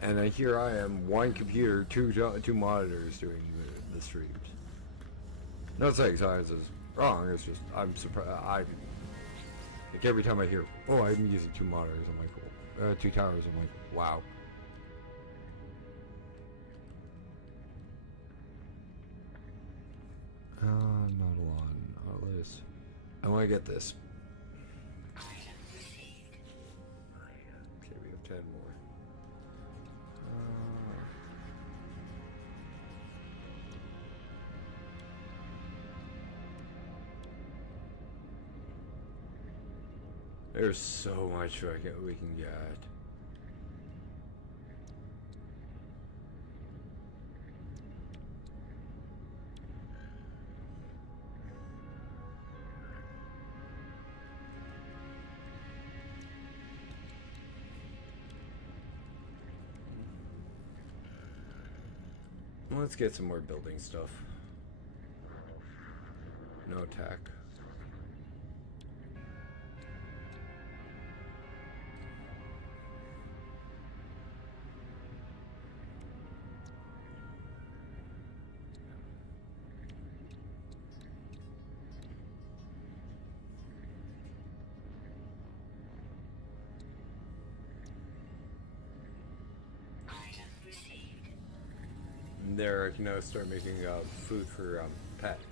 And then here I am, 1 computer, 2 monitors doing the streams. Not saying Science is wrong, it's just, I'm surprised, like every time I hear, oh, I'm using 2 monitors, I'm like, oh, 2 towers, I'm like, wow. Not a lot, not this. I want to get this. Okay, we have 10 more. There's so much we can get. Let's get some more building stuff. No attack. There, I can now start making food for pets.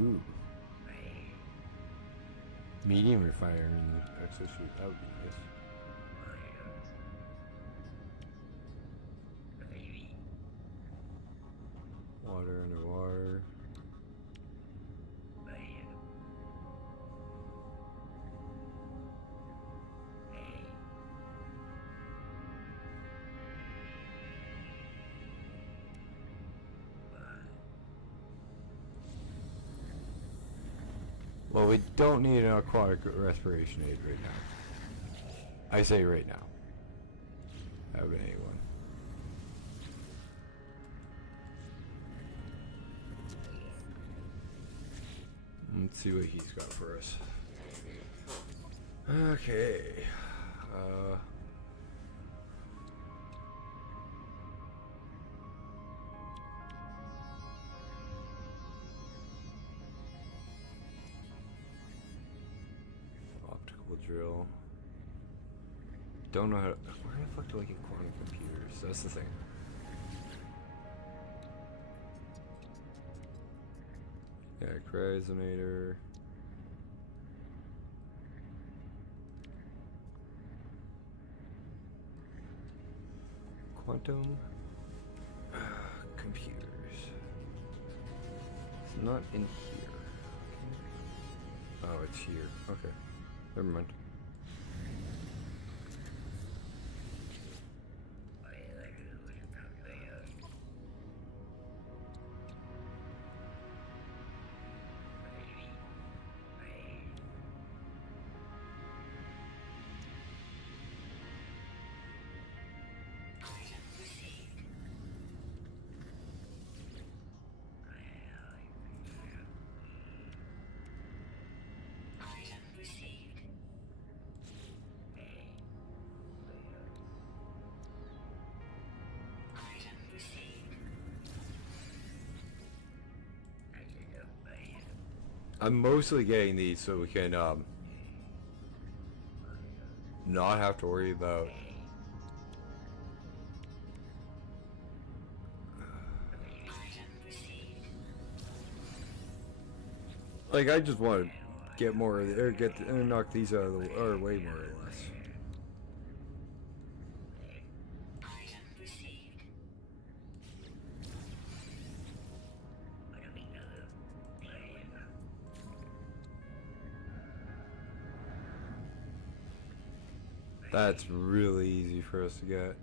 Ooh. Medium refiner in the exosuit. That would be nice. Water underwater. Well, we don't need an aquatic respiration aid right now. I say right now. That would be anyone. Let's see what he's got for us. Okay. Drill. Don't know how to... Where the fuck do I get quantum computers? That's the thing. Yeah, cryogenitor. Quantum computers. It's not in here. Oh, it's here. Okay. Never mind. I'm mostly getting these so we can not have to worry about like I just want to get more or knock these out of the way more or less. That's really easy for us to get.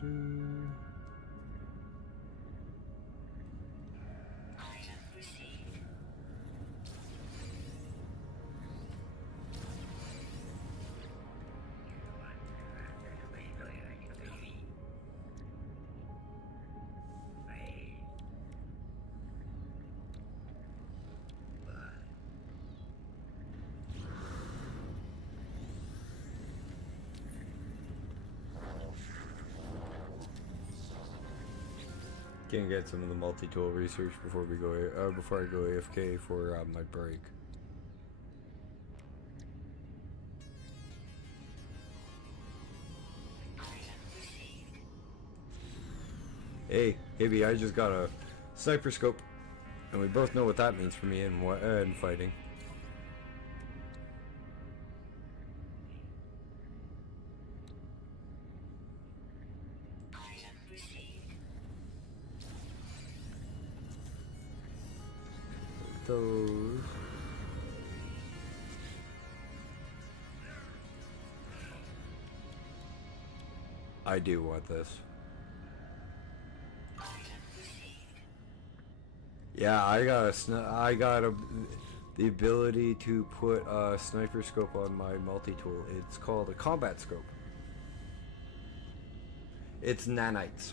Doo-doo-doo. Can get some of the multi-tool research before we go before I go AFK for my break. Hey, Hibby, I just got a sniper scope, and we both know what that means for me in fighting. Those. I do want this. Yeah, I got the ability to put a sniper scope on my multi-tool. It's called a combat scope. It's nanites.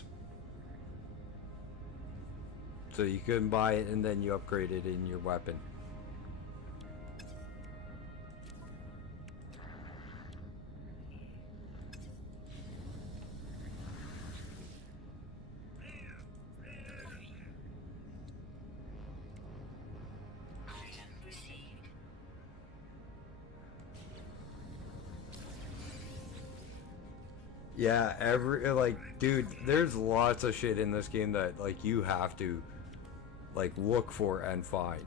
So you can buy it and then you upgrade it in your weapon. Yeah, dude, there's lots of shit in this game that, like, you have to, like, look for and find.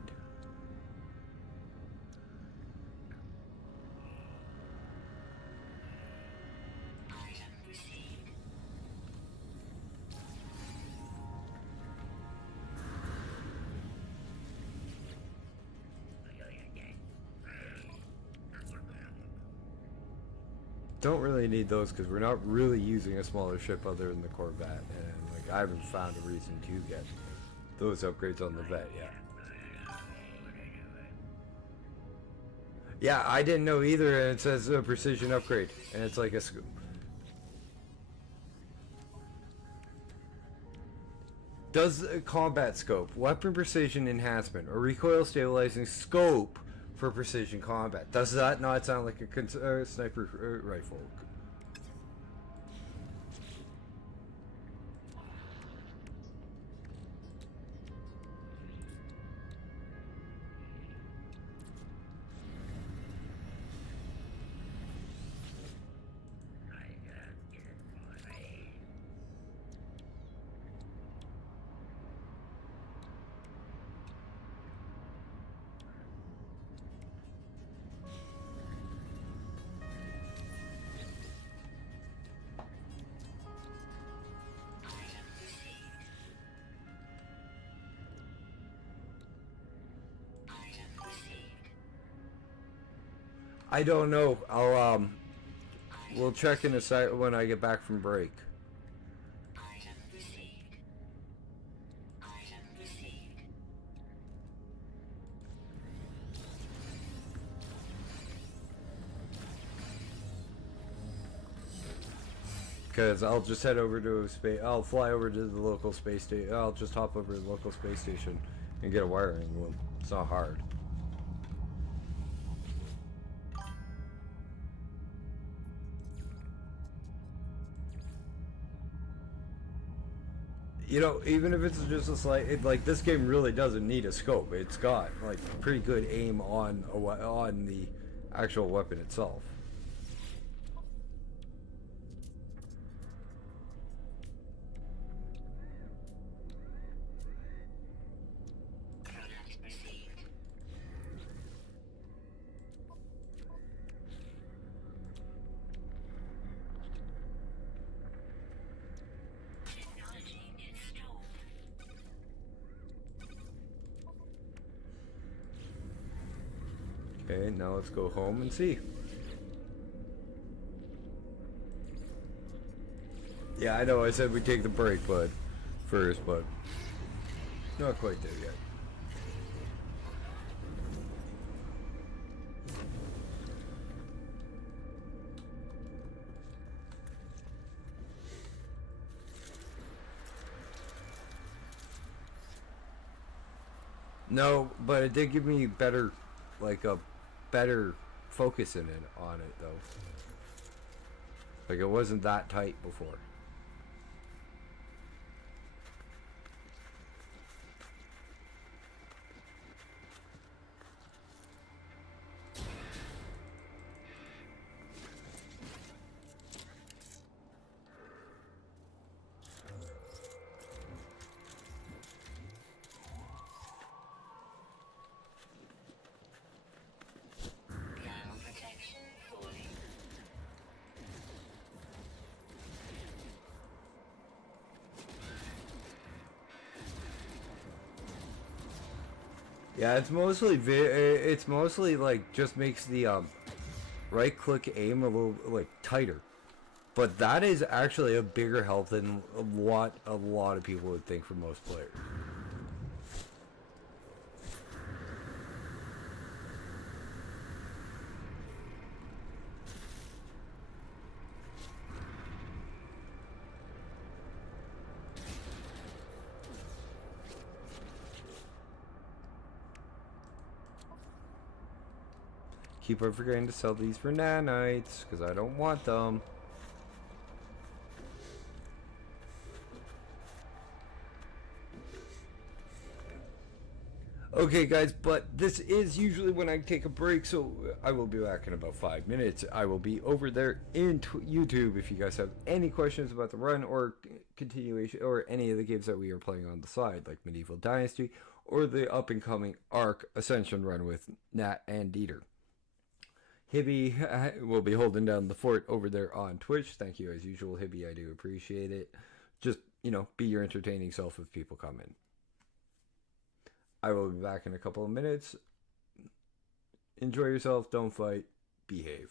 Don't really need those because we're not really using a smaller ship other than the Corvette, and like I haven't found a reason to get those upgrades on the vet yet. Yeah, I didn't know either, and it says a precision upgrade, and it's like a scoop. Does a combat scope, weapon precision enhancement, or recoil stabilizing scope for precision combat? Does that not sound like a sniper rifle? I don't know. We'll check in a sec when I get back from break. because I'll just head over to space. I'll fly over to the local space station. I'll just hop over to the local space station and get a wiring loom. It's not hard. You know, even if it's just a slight, like this game really doesn't need a scope. It's got like pretty good aim on on the actual weapon itself. Product received. Technology installed. Okay, now let's go home and see. Yeah, I know I said we'd take the break, but first, but not quite there yet. No, but it did give me better, like a better focus in it on it though. Like it wasn't that tight before. Thermal protection fully. Yeah, it's mostly like just makes the right click aim a little like tighter. But that is actually a bigger help than what a lot of people would think for most players. Keep on forgetting to sell these for nanites, because I don't want them. Okay guys, but this is usually when I take a break, so I will be back in about 5 minutes. I will be over there in YouTube if you guys have any questions about the run or continuation or any of the games that we are playing on the side, like Medieval Dynasty or the up and coming Ark Ascension run with Nat and Dieter. Hibby will be holding down the fort over there on Twitch. Thank you as usual, Hibby. I do appreciate it. Just, you know, be your entertaining self if people come in. I will be back in a couple of minutes. Enjoy yourself. Don't fight. Behave.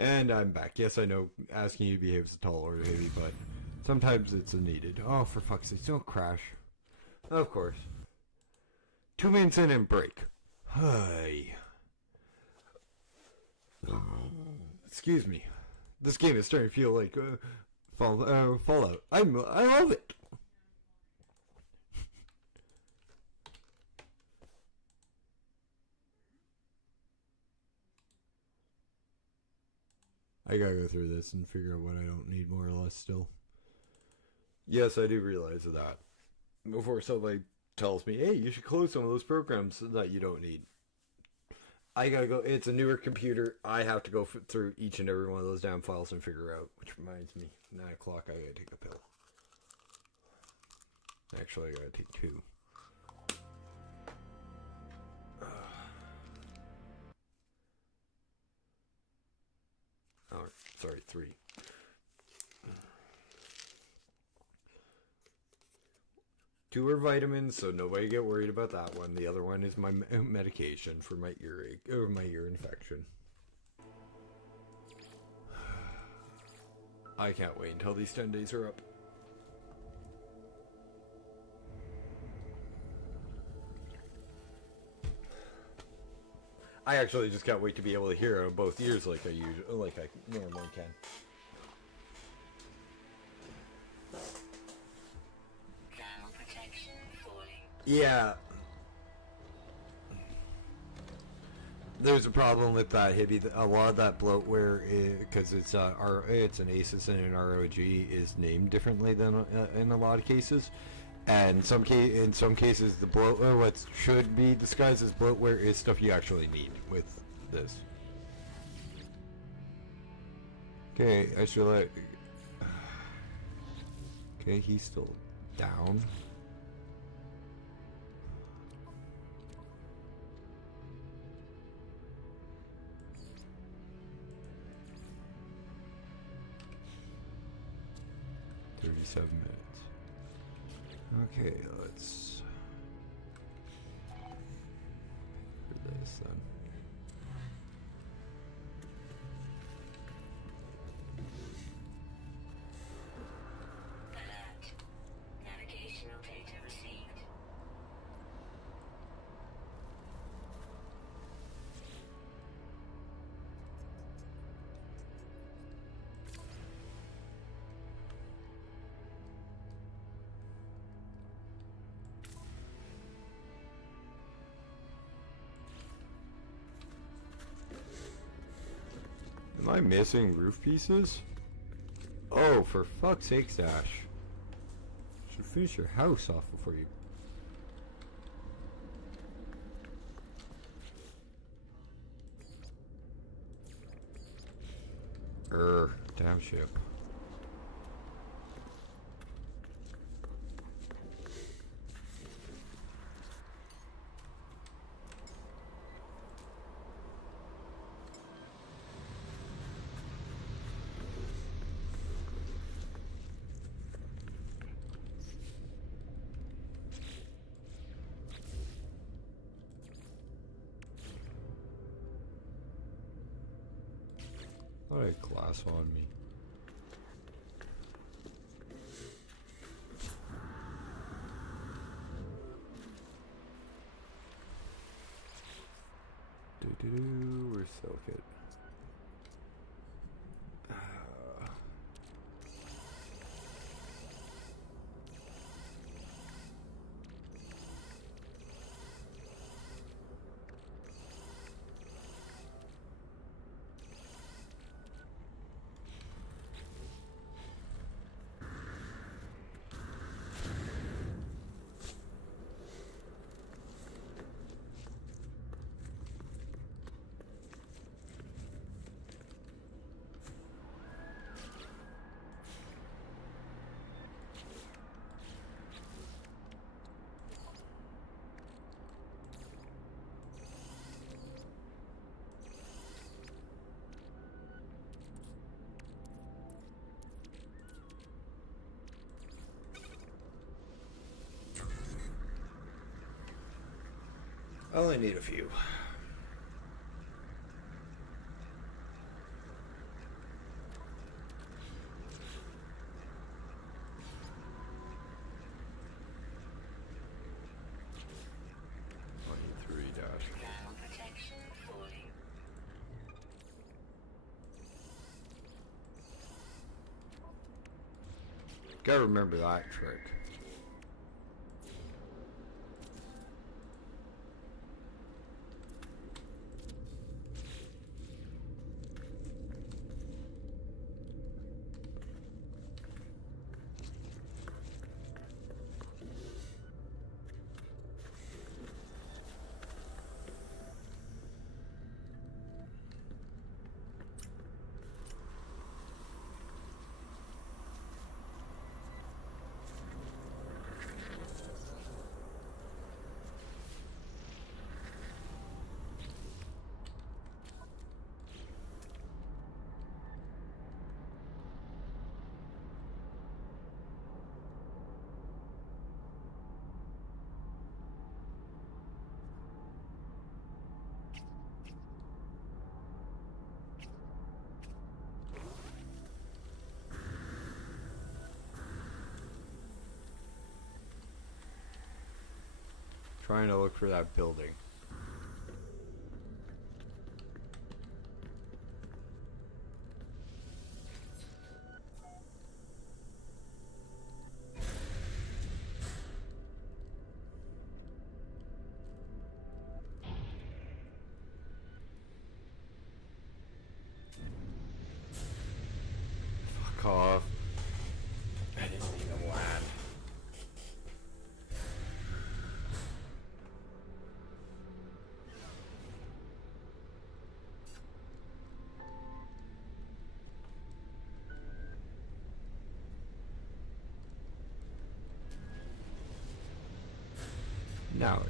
And I'm back. Yes, I know asking you to behave is a tall order, baby, but sometimes it's needed. Oh, for fuck's sake, don't crash. Of course. 2 minutes in and break. Hi. Excuse me. This game is starting to feel like Fallout. I love it. I gotta go through this and figure out what I don't need more or less still. Yes, I do realize that. Before somebody tells me, hey, you should close some of those programs that you don't need. I gotta go. It's a newer computer. I have to go through each and every one of those damn files and figure out. Which reminds me, 9 o'clock, I gotta take a pill. Actually, I gotta take 2. Oh, sorry, 3. 2 are vitamins, so nobody get worried about that one. The other one is my medication for my earache or my ear infection. I can't wait until these 10 days are up. I actually just can't wait to be able to hear out of both ears like I normally can. Ground protection falling. Yeah. There's a problem with that hippie. A lot of that bloatware, because it's an ASUS and an ROG, is named differently than in a lot of cases. And in some cases, the bloatware, what should be disguised as bloatware, is stuff you actually need with this. Okay, I should let. Okay, he's still down. .37 minutes. Okay, let's do this then. Alert. Navigational data received. Am I missing roof pieces? Oh, for fuck's sake, Ash. Should finish your house off before you. Damn ship. Thought I had glass on me. Where's Selkit? I only need a few. Gotta remember that trick. Trying to look for that building. Fuck off. I didn't even land. Now,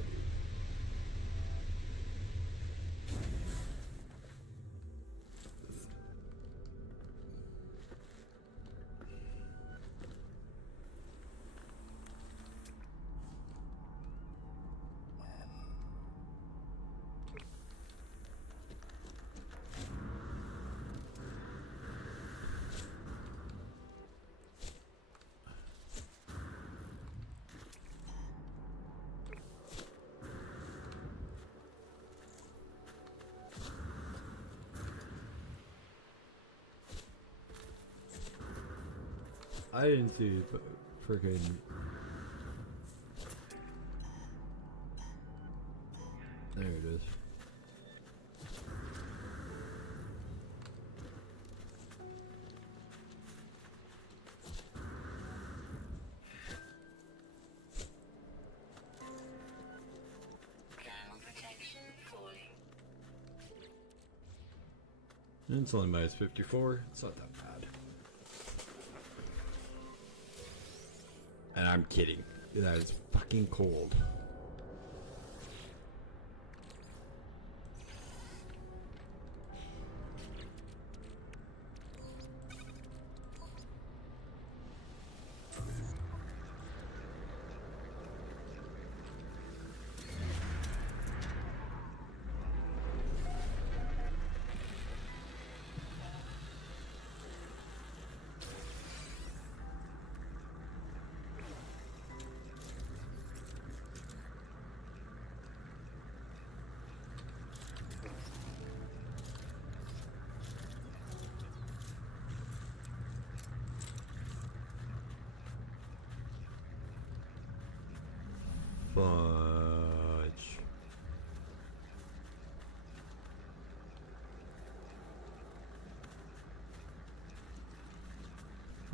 I didn't see it, but freaking. There it is. Ground protection falling. It's only minus 54. It's not that bad. And I'm kidding. That is fucking cold. Fudge.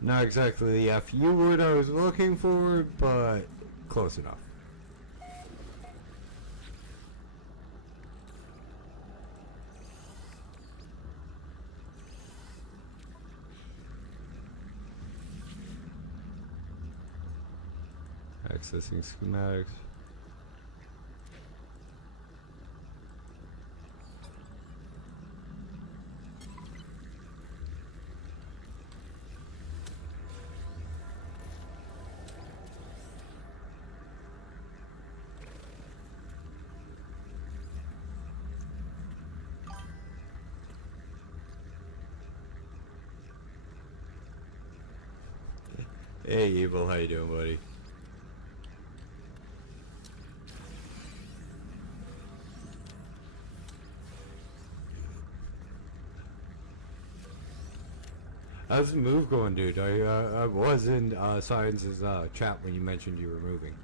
Not exactly the FU word I was looking for, but close enough. Accessing schematics. Hey, Evil, how you doing, buddy? How's the move going, dude? I was in Science's chat when you mentioned you were moving.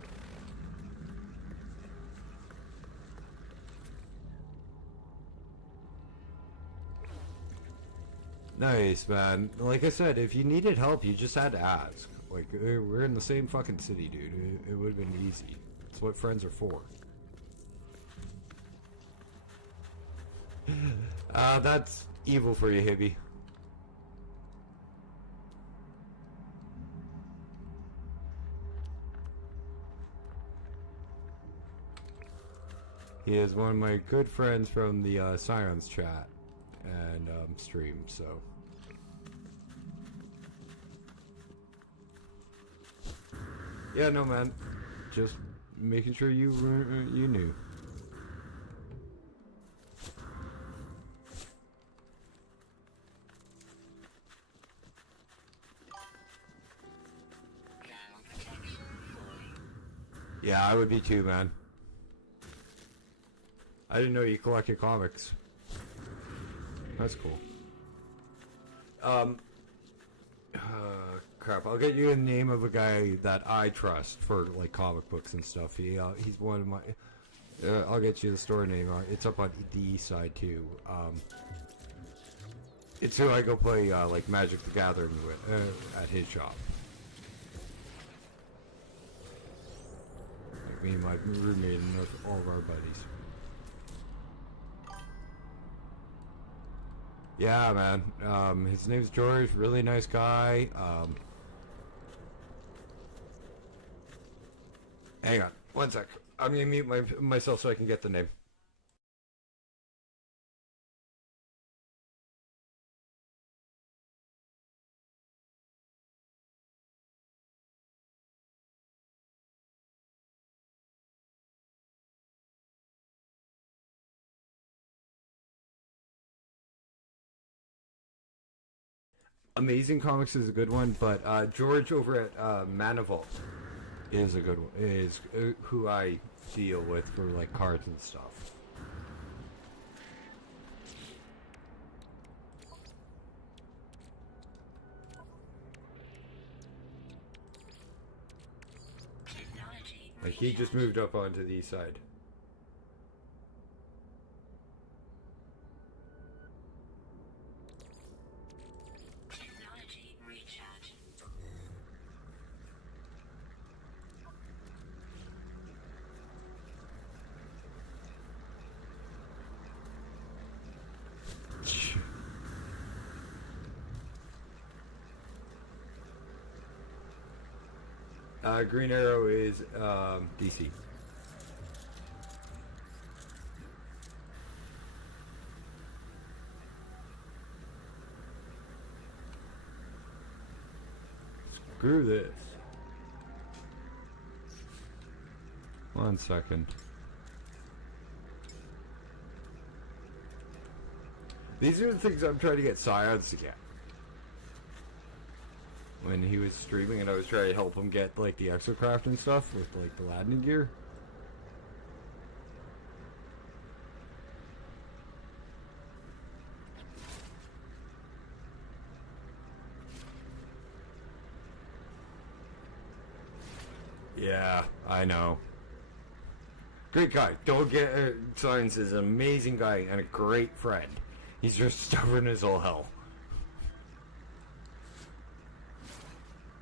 Nice, man. Like I said, if you needed help, you just had to ask. Like, we're in the same fucking city, dude. It would have been easy. It's what friends are for. That's evil for you, Hibby. He is one of my good friends from the Scions chat and stream, so. Yeah, no, man. Just making sure you knew. Yeah, I would be too, man. I didn't know you collected comics. That's cool. Crap. I'll get you the name of a guy that I trust for like comic books and stuff. He's one of my. I'll get you the store name. It's up on the east side too. It's who I go play like Magic the Gathering with at his shop. Like me and my roommate and all of our buddies. Yeah, man. His name's George. Really nice guy. Hang on, one sec. I'm gonna mute myself so I can get the name. Amazing Comics is a good one, but George over at Manifold is a good one. Is who I deal with for like cards and stuff. Like he just moved up onto the east side. Green Arrow is DC. Screw this. One second. These are the things I'm trying to get Scions to get. When he was streaming and I was trying to help him get like the exocraft and stuff with like the landing gear. Yeah, I know. Great guy. Don't get Science is an amazing guy and a great friend. He's just stubborn as all hell.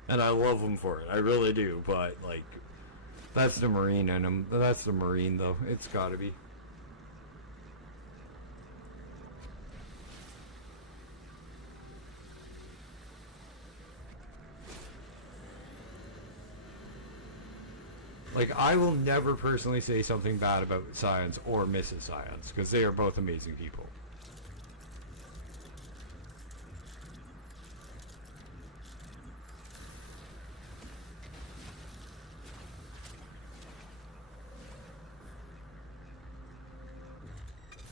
And I love him for it. I really do. But, like, that's the Marine in him. That's the Marine, though. It's gotta be. Like, I will never personally say something bad about Science or Mrs. Science, because they are both amazing people.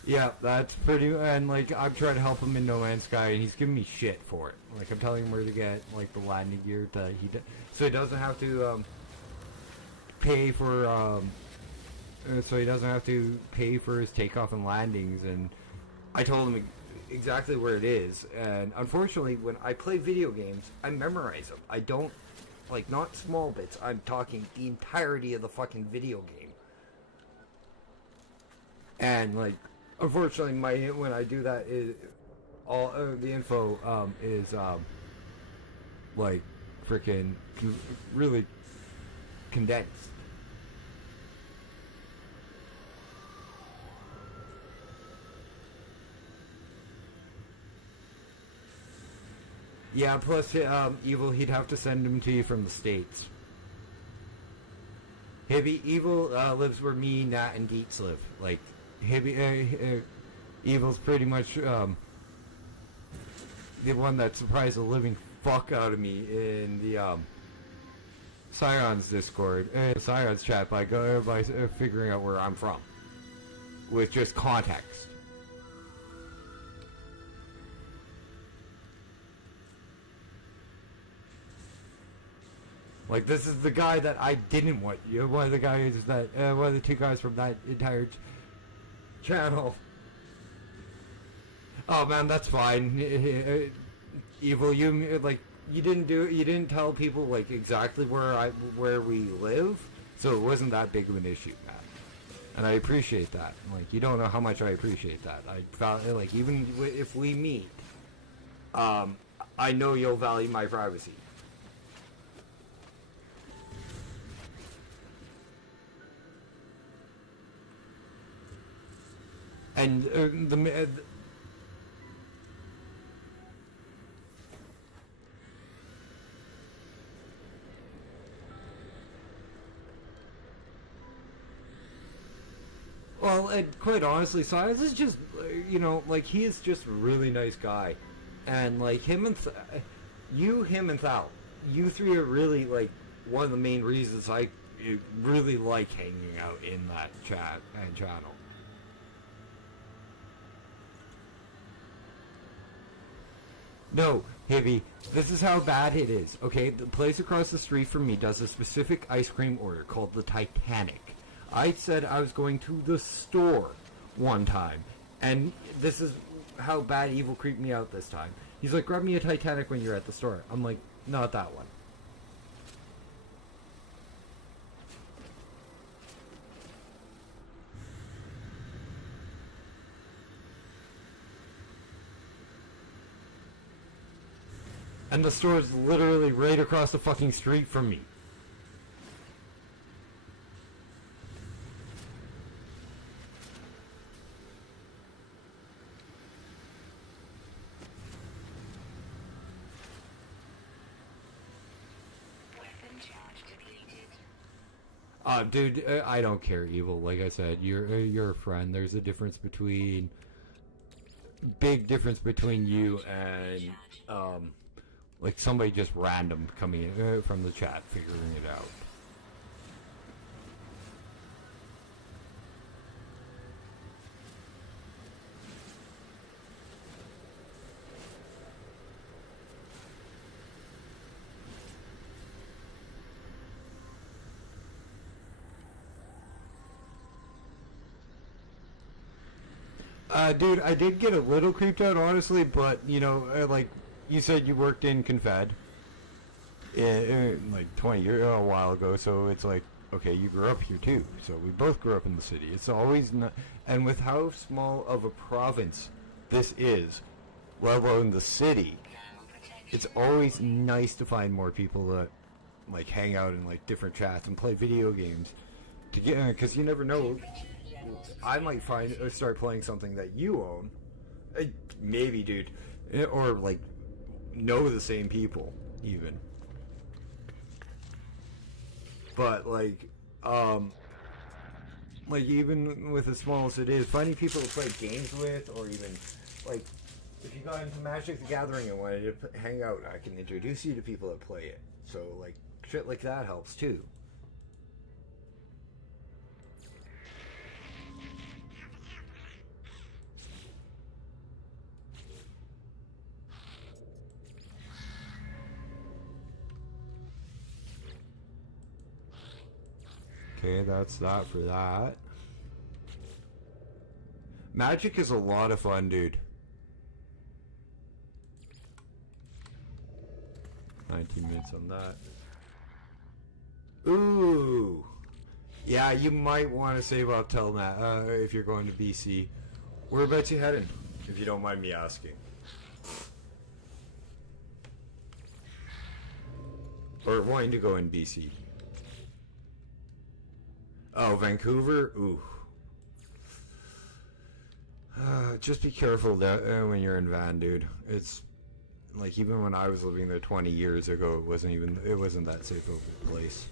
Yeah, that's pretty, and like, I'm trying to help him in No Man's Sky, and he's giving me shit for it. Like, I'm telling him where to get, like, the landing gear that so he doesn't have to, pay for, so he doesn't have to pay for his takeoff and landings, and I told him exactly where it is. And unfortunately, when I play video games, I memorize them. I don't, like, not small bits. I'm talking the entirety of the fucking video game. And, like, unfortunately, when I do that, all the info is like freaking really condensed. Yeah, plus Evil, he'd have to send them to you from the States. Evil lives where me, Nat, and Deets live. Like, Evil's pretty much the one that surprised the living fuck out of me in the Scions Discord, Scions chat by figuring out where I'm from with just context. Like, this is the guy that I didn't want. One of the guys that one of the two guys from that entire channel. Oh man, that's fine. Evil, you didn't tell people like exactly where we live, so it wasn't that big of an issue, man. And I appreciate that. Like, you don't know how much I appreciate that. I found, like, even if we meet, I know you'll value my privacy. And well, and quite honestly, Silas is just, like, he is just a really nice guy. And, like, him and Thal, you three are really, like, one of the main reasons I really like hanging out in that chat and channel. No, Hibby, this is how bad it is, okay? The place across the street from me does a specific ice cream order called the Titanic. I said I was going to the store one time, and this is how bad Evil creeped me out this time. He's like, grab me a Titanic when you're at the store. I'm like, not that one. And the store is literally right across the fucking street from me. Weapon charge depleted. Dude, I don't care, Evil. Like I said, you're a friend. There's a big difference between you and like somebody just random coming in from the chat, figuring it out. Dude, I did get a little creeped out, honestly, but, like, you said you worked in Confed, like, 20 years, a while ago, so it's like, okay, you grew up here, too, so we both grew up in the city. It's always not, and with how small of a province this is, let alone the city, it's always nice to find more people that, like, hang out in, like, different chats and play video games, to get, because you never know. I might start playing something that you own, maybe, dude, or like know the same people even. But like even with as small as it is, finding people to play games with, or even like if you got into Magic the Gathering and wanted to hang out, I can introduce you to people that play it. So like shit like that helps too. Okay, that's that for that. Magic is a lot of fun, dude. 19 minutes on that. Ooh. Yeah, you might want to save up till that if you're going to BC. Whereabouts you heading, if you don't mind me asking? Or wanting to go in BC? Oh, Vancouver? Ooh. Just be careful that, when you're in Van, dude. It's like, even when I was living there 20 years ago, it wasn't that safe of a place.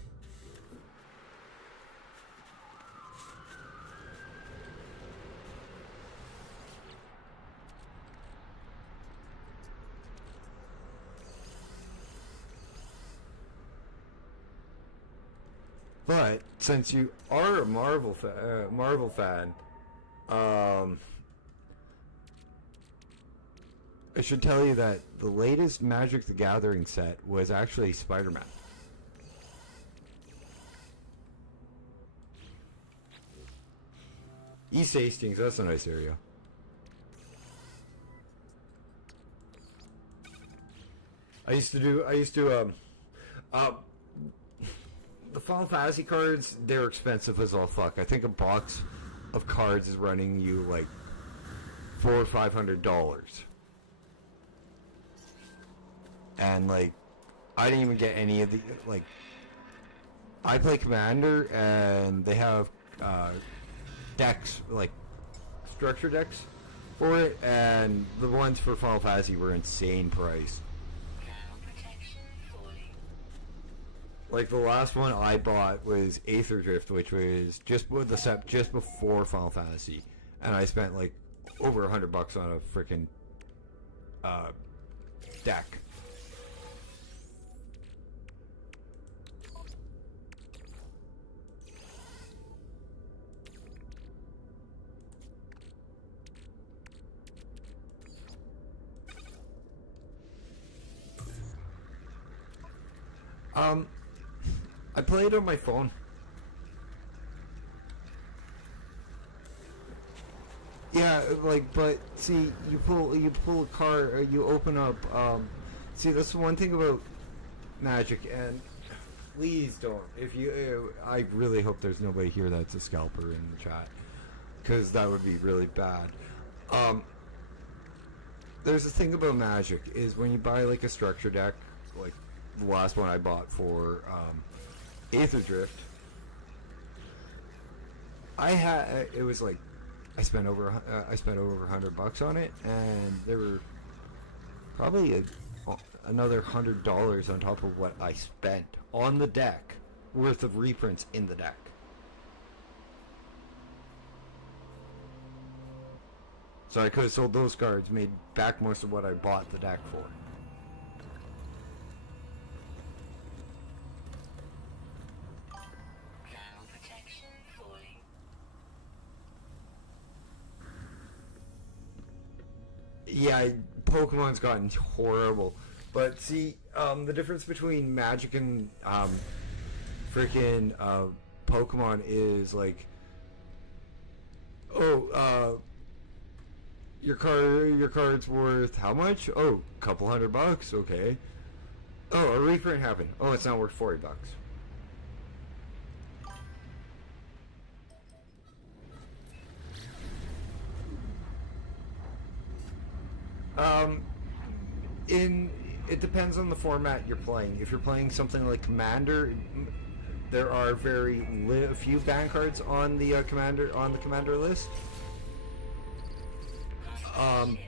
But since you are a Marvel fan, I should tell you that the latest Magic the Gathering set was actually Spider-Man. East Hastings, that's a nice area. The Final Fantasy cards, they're expensive as all fuck. I think a box of cards is running you like $400 or $500. And like, I didn't even get any of the, like, I play Commander and they have decks, like structure decks for it, and the ones for Final Fantasy were insane price. Like, the last one I bought was Aether Drift, which was just with the set just before Final Fantasy, and I spent like over $100 on a freaking deck. I played on my phone. Yeah, like, but see, you pull a card, or you open up. See, that's the one thing about Magic, and please don't. If you, I really hope there's nobody here that's a scalper in the chat, because that would be really bad. There's a thing about Magic is when you buy like a structure deck, like the last one I bought for Aether Drift, it was like I spent over $100 on it, and there were probably another $100 on top of what I spent on the deck worth of reprints in the deck. So I could have sold those cards, made back most of what I bought the deck for. Yeah, Pokemon's gotten horrible. But see, the difference between Magic and freaking Pokemon is like, your card's worth how much? Oh, couple $100. Okay. Oh, a reprint happened. Oh, it's not worth $40. It depends on the format you're playing. If you're playing something like Commander, there are very few ban cards on the Commander list.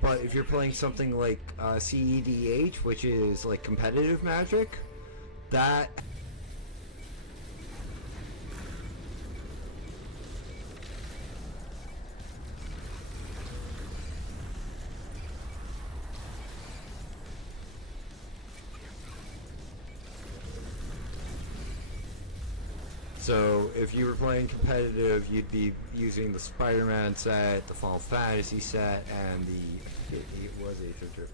But if you're playing something like CEDH, which is like competitive Magic, that So if you were playing competitive, you'd be using the Spider-Man set, the Final Fantasy set, and it was Aether Drift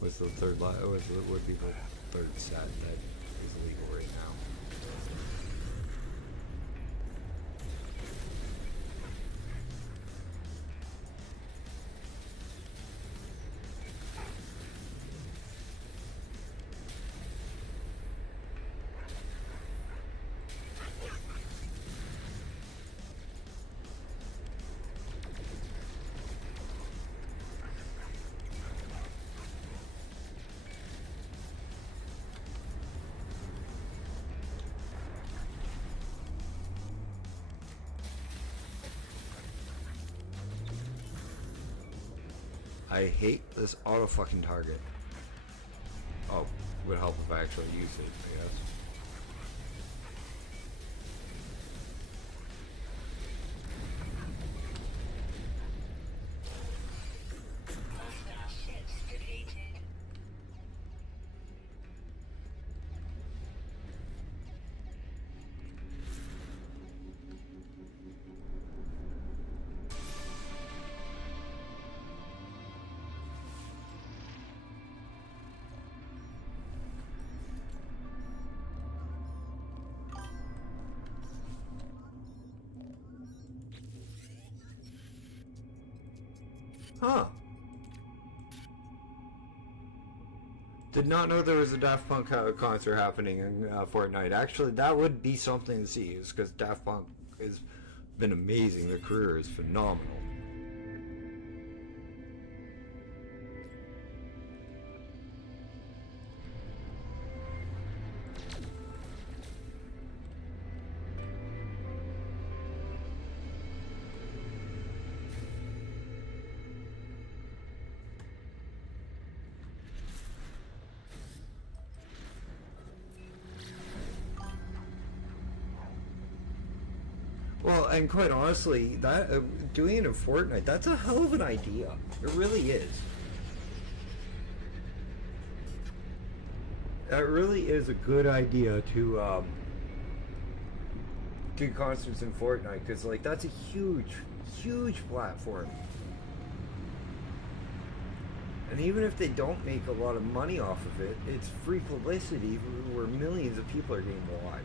was the third would be the third set that is illegal right now. I hate this auto fucking target. Oh, would help if I actually use it, I guess. Hostile ships depleted. Huh. Did not know there was a Daft Punk concert happening in Fortnite. Actually, that would be something to see, because Daft Punk has been amazing. Their career is phenomenal. Well, and quite honestly, that doing it in Fortnite, that's a hell of an idea. It really is. That really is a good idea to do concerts in Fortnite, because like that's a huge, huge platform. And even if they don't make a lot of money off of it, it's free publicity where millions of people are getting to watch.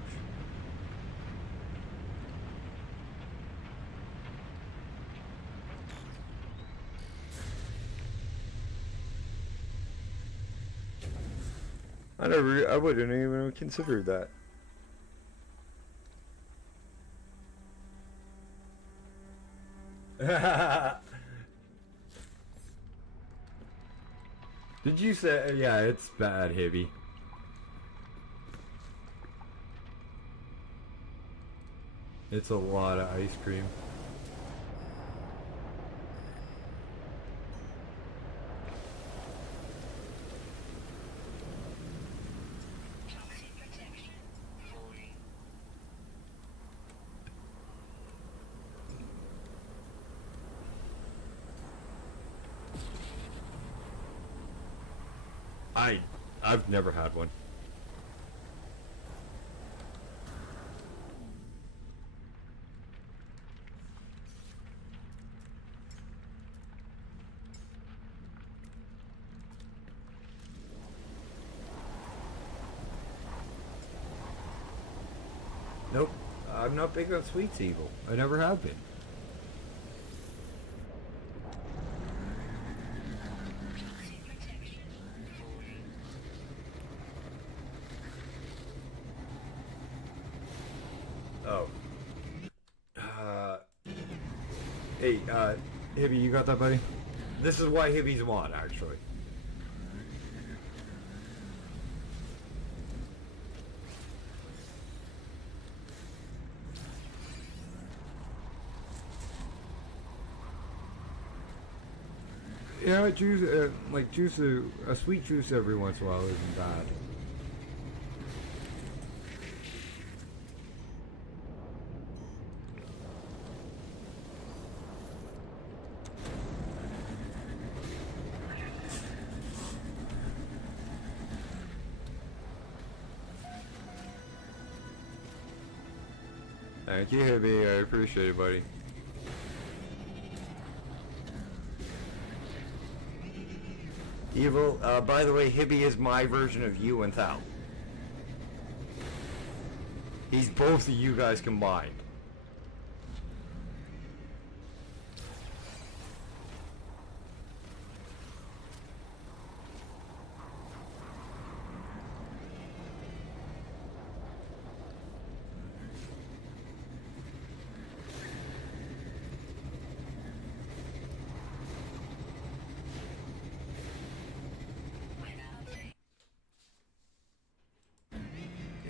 I wouldn't even have considered that. Did you say? Yeah, it's bad, Hibby. It's a lot of ice cream. Toxic protection falling. I've never had one. Nope. I'm not big on sweets, Evil. I never have been. Toxic protection falling. Oh. Hey, Hibby, you got that, buddy? This is why Hibby's mod, actually. Yeah, juice, like juice, a sweet juice every once in a while isn't bad. Thank you, Hibby. I appreciate it, buddy. Evil, by the way, Hibby is my version of you and Thal. He's both of you guys combined.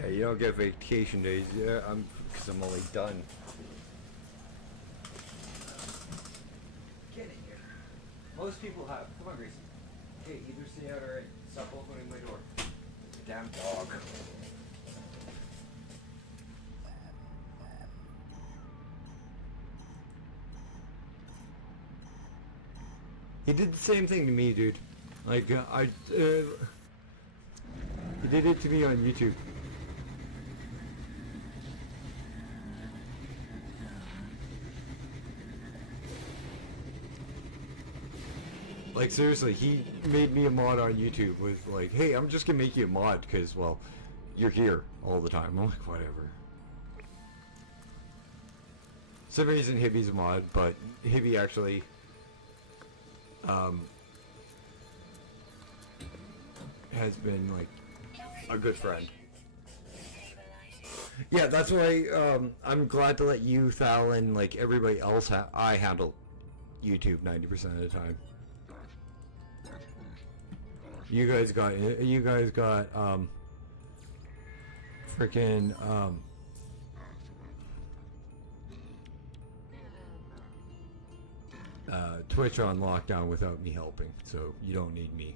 Yeah, you don't get vacation days. Yeah, because I'm only done. Get in here. Most people have. Come on, Gracie. Hey, either stay out or stop opening my door. Damn dog. He did the same thing to me, dude. Like, he did it to me on YouTube. Like, seriously, he made me a mod on YouTube with, like, hey, I'm just gonna make you a mod because, well, you're here all the time. I'm like, whatever. Some reason Hibby's a mod, but Hibby actually, has been, like, a good friend. Yeah, that's why, I'm glad to let you, Thal, and, like, everybody else, I handle YouTube 90% of the time. You guys got, freaking, Twitch on lockdown without me helping, so you don't need me.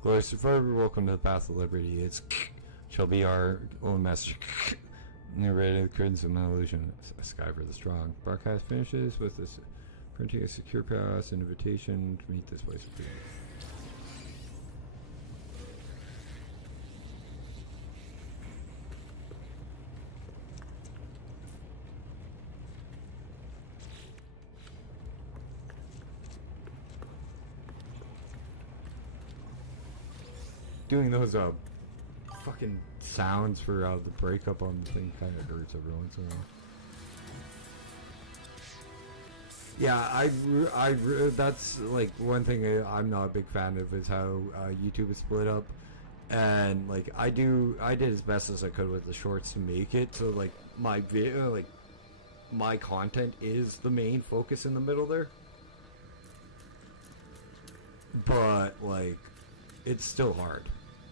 Glorious Survivor, welcome to the Path of Liberty. It's shall be our own message. Narrated the curtains of illusion. A sky for the strong. Broadcast finishes with this printing a secure pass and invitation to meet this place of peace. Doing those fucking sounds for the breakup on the thing kind of hurts every once in a while. Yeah, that's like one thing I'm not a big fan of is how YouTube is split up, and like I did as best as I could with the shorts to make it so like my video, like my content is the main focus in the middle there, but like it's still hard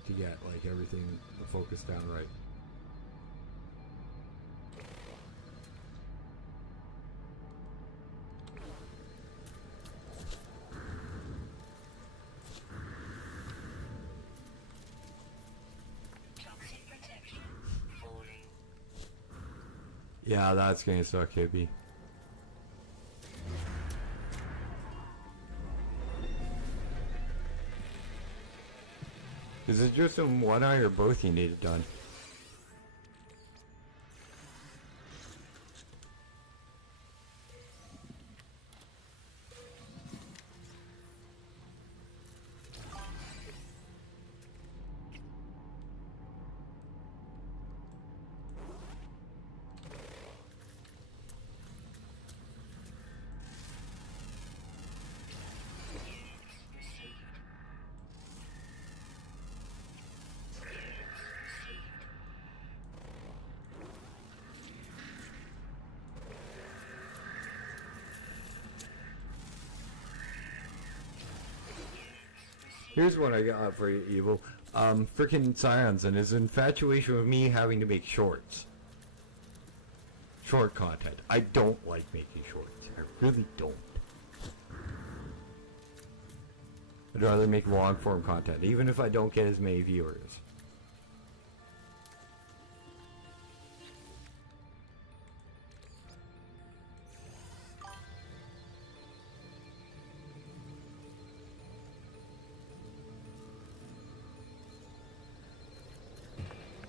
to get like everything focused down right. Toxic protection falling. Yeah, that's gonna suck, Hippie. Is it just in one eye or both you need it done? Here's what I got for you, Evil. Frickin' Scions and his infatuation with me having to make shorts. Short content. I don't like making shorts. I really don't. I'd rather make long form content, even if I don't get as many viewers.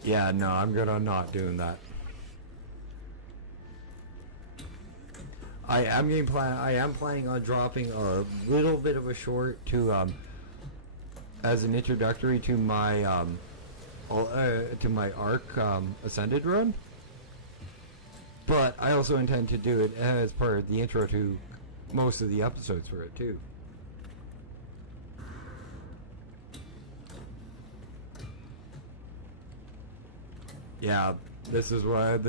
Yeah, no, I'm good on not doing that. I am planning on dropping a little bit of a short to as an introductory to my Arc Ascended run. But I also intend to do it as part of the intro to most of the episodes for it too. Yeah, this is why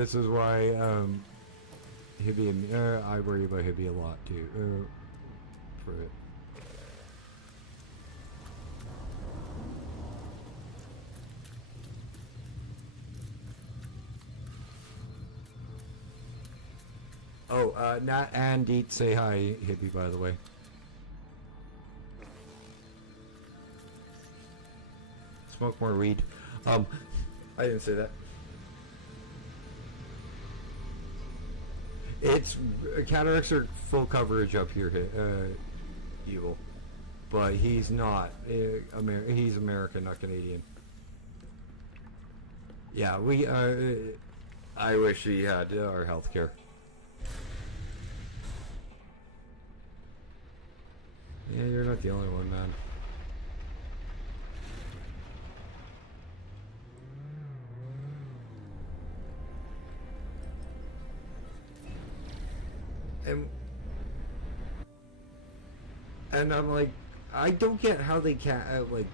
Hibby and I worry about Hibby a lot too for it. Oh, Nat and Deet say hi, hippie, by the way. Smoke more weed. I didn't say that. It's cataracts are full coverage up here, evil, but he's not. He's American, not Canadian. Yeah, we. I wish he had our health care. Yeah, you're not the only one, man. And I'm like, I don't get how they can't, like,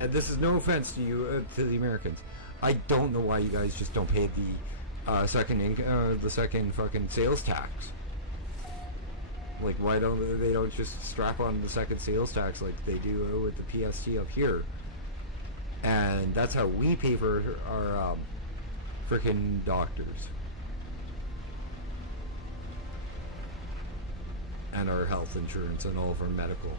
and this is no offense to you, to the Americans. I don't know why you guys just don't pay the second fucking sales tax. Like, why don't they don't just strap on the second sales tax like they do with the PST up here? And that's how we pay for our freaking doctors and our health insurance and all of our medical.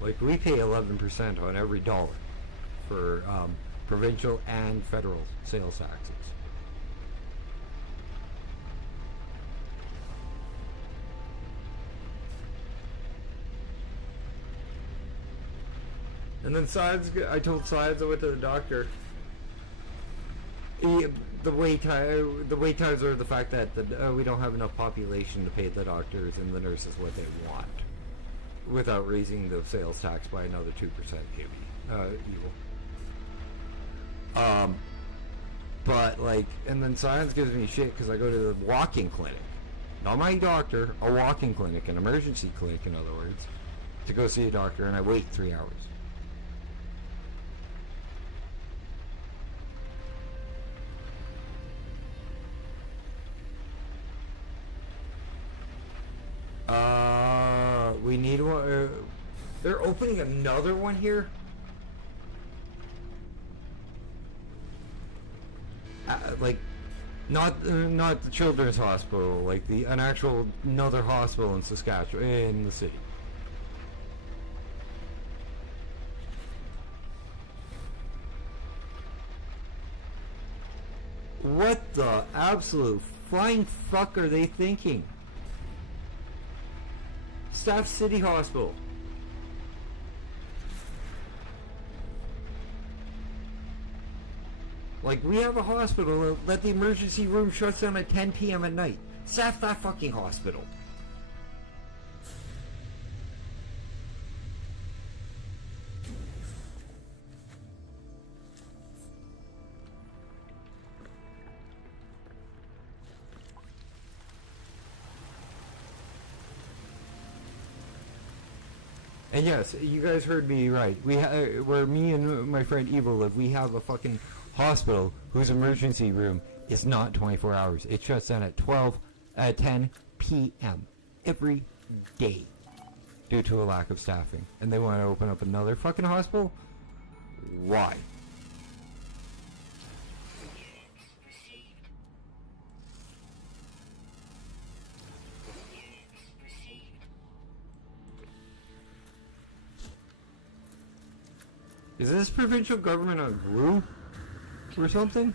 Like, we pay 11% on every dollar for provincial and federal sales taxes. And then I told Sides I went to the doctor. The wait times are the fact that we don't have enough population to pay the doctors and the nurses what they want, without raising the sales tax by another 2%, evil. But like, and then Science gives me shit because I go to the walk-in clinic, not my doctor, a walk-in clinic, an emergency clinic, in other words, to go see a doctor, and I wait 3 hours. We need one. They're opening another one here. Like, not the children's hospital, like an actual another hospital in Saskatchewan, in the city. What the absolute flying fuck are they thinking? Staff City Hospital. Like, we have a hospital that the emergency room shuts down at 10 p.m. at night. Staff that fucking hospital. And yes, you guys heard me right. Where me and my friend Evil live, we have a fucking hospital whose emergency room is not 24 hours. It shuts down at 10 p.m. every day due to a lack of staffing. And they want to open up another fucking hospital? Why? Is this provincial government on glue or something?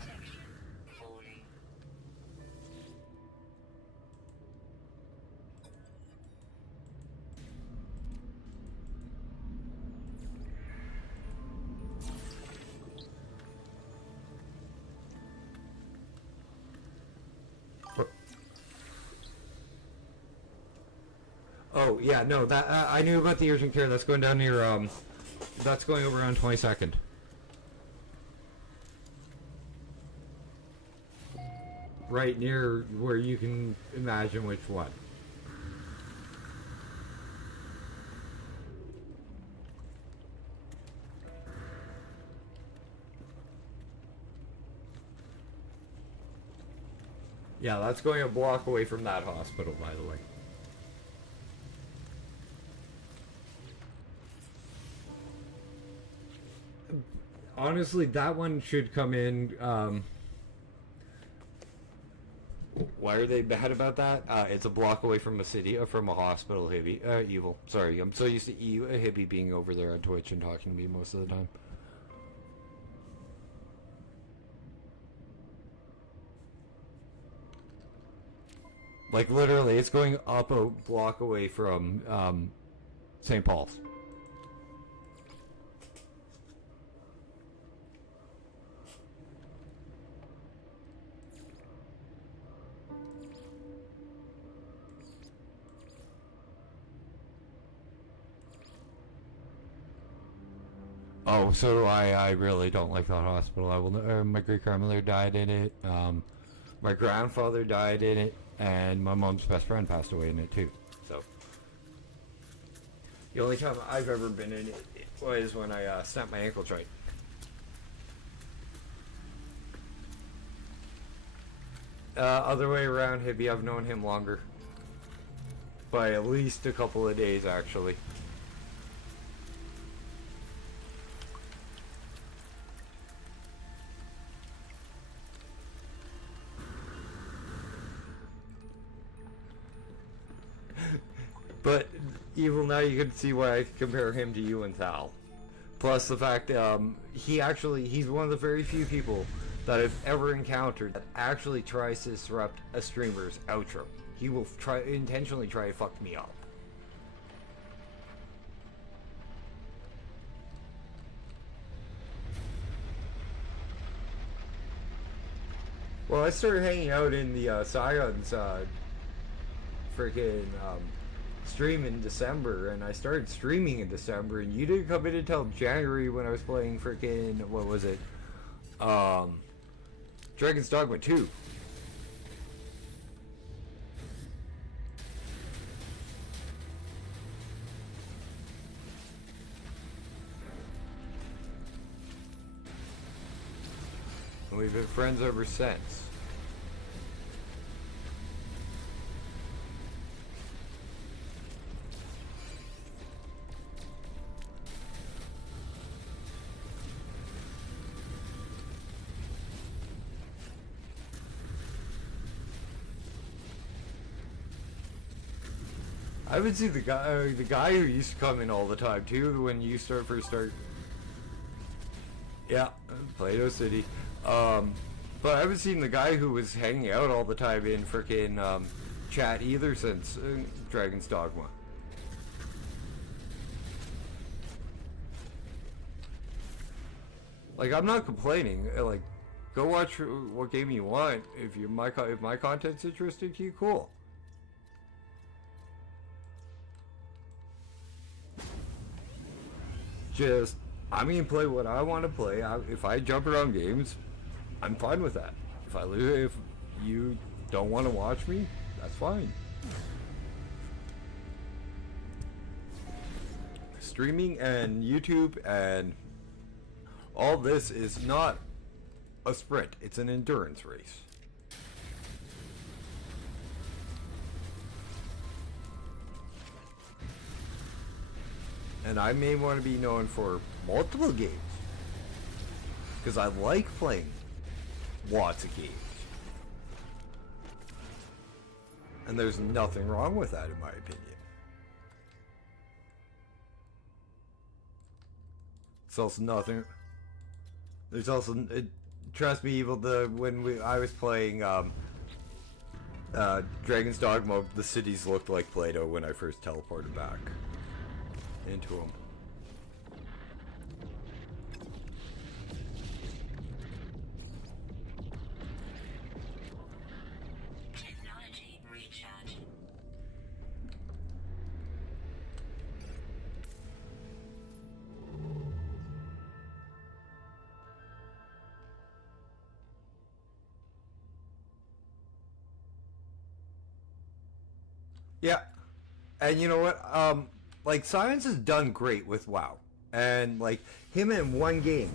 Oh yeah, no, that I knew about the urgent care. That's going down near that's going over on 22nd. Right near where you can imagine which one. Yeah, that's going a block away from that hospital, by the way. honestly, that one should come in. Why are they bad about that? It's a block away from a city, from a hospital. Evil. Sorry, I'm so used to Hibby being over there on Twitch and talking to me most of the time. Like literally, it's going up a block away from St. Paul's. Oh, so do I. I really don't like that hospital. I will. My great grandmother died in it. My grandfather died in it, and my mom's best friend passed away in it too. So the only time I've ever been in it was when I snapped my ankle joint. Other way around, Hibby. I've known him longer by at least a couple of days, actually. But Evil, now you can see why I compare him to you and Thal. Plus the fact he's one of the very few people that I've ever encountered that actually tries to disrupt a streamer's outro. He will intentionally try to fuck me up. Well, I started hanging out in the Scion's freaking stream in December, and I started streaming in December, and you didn't come in until January when I was playing freaking, what was it? Dragon's Dogma 2. And we've been friends ever since. I would see the guy who used to come in all the time too when you first start. Yeah, Plato City. But I haven't seen the guy who was hanging out all the time in frickin' chat either since Dragon's Dogma. Like, I'm not complaining. Like, go watch what game you want. If my content's interesting to you, cool. Just, I'm gonna play what I want to play. If I jump around games, I'm fine with that. If you don't want to watch me, that's fine. Streaming and YouTube and all this is not a sprint. It's an endurance race. And I may want to be known for multiple games. Because I like playing lots of games. And there's nothing wrong with that in my opinion. It's also nothing... There's also... trust me, Evil, I was playing Dragon's Dogma, the cities looked like Play-Doh when I first teleported back into them. Technology recharge. Yeah. And you know what? Like, Science has done great with WoW. And, like, him in one game,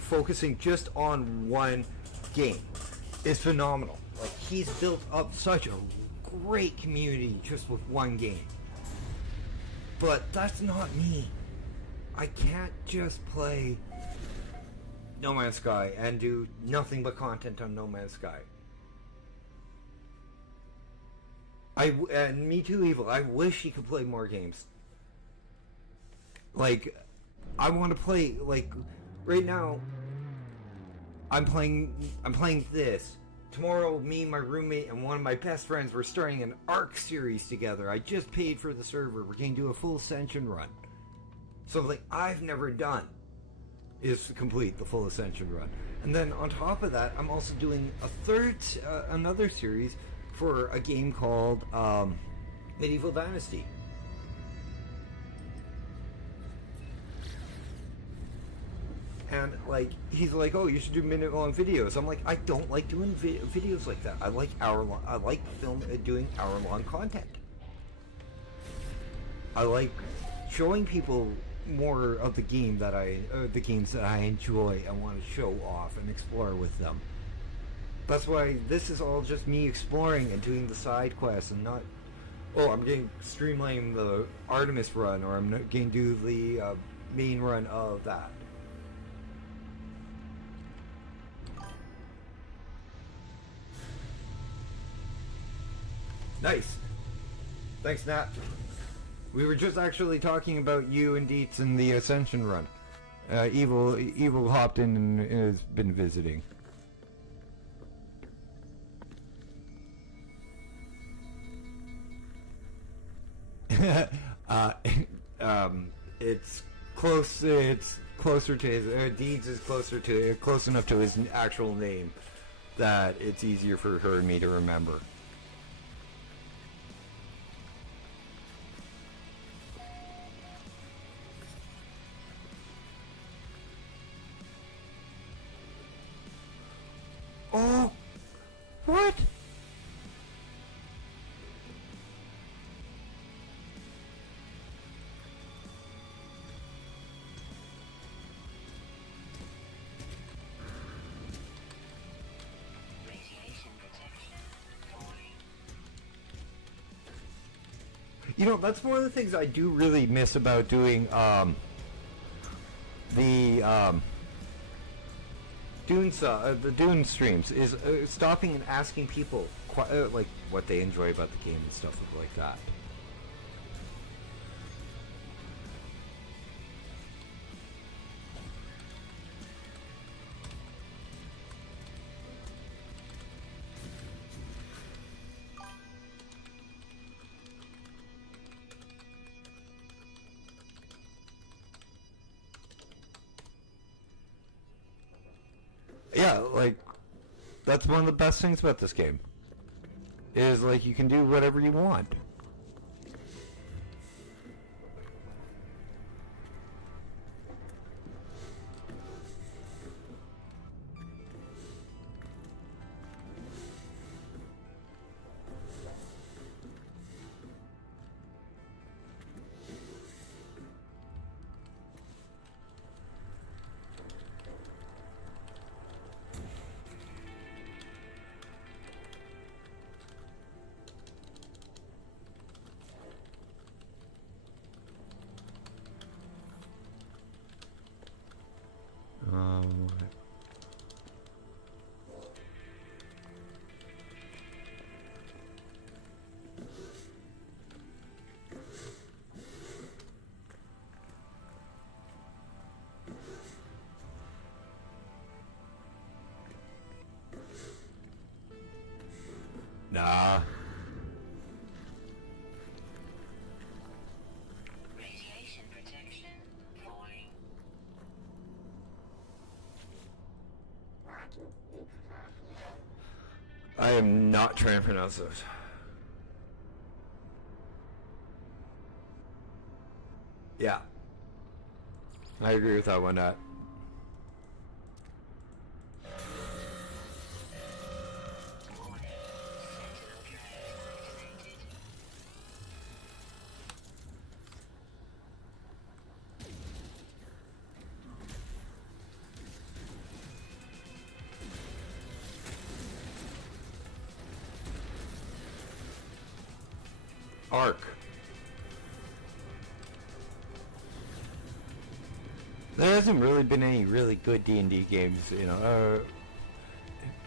focusing just on one game, is phenomenal. Like, he's built up such a great community just with one game. But that's not me. I can't just play No Man's Sky and do nothing but content on No Man's Sky. And me too, Evil. I wish he could play more games. Like, I want to play, like, right now, I'm playing this. Tomorrow, me, my roommate, and one of my best friends, we're starting an ARC series together. I just paid for the server. We're going to do a full Ascension run. Something I've never done is to complete the full Ascension run. And then on top of that, I'm also doing another series for a game called Medieval Dynasty. And, like, he's like, oh, you should do minute-long videos. I'm like, I don't like doing videos like that. I like hour-long. I like doing hour-long content. I like showing people more of the game that the games that I enjoy and want to show off and explore with them. That's why this is all just me exploring and doing the side quests and not, oh, I'm going to streamline the Artemis run, or I'm going to do the main run of that. Nice. Thanks, Nat. We were just actually talking about you and Dietz in the Ascension run. Evil hopped in and has been visiting. It's close. It's closer to his. Deeds is close enough to his actual name that it's easier for her and me to remember. Oh, what? You know, that's one of the things I do really miss about doing the Dune streams is stopping and asking people like what they enjoy about the game and stuff like that. Yeah, like, that's one of the best things about this game. Is, like, you can do whatever you want. Nah. Radiation protection falling. I am not trying to pronounce those. Yeah. I agree with that one, Nat. Arc. There hasn't really been any really good D&D games, you know.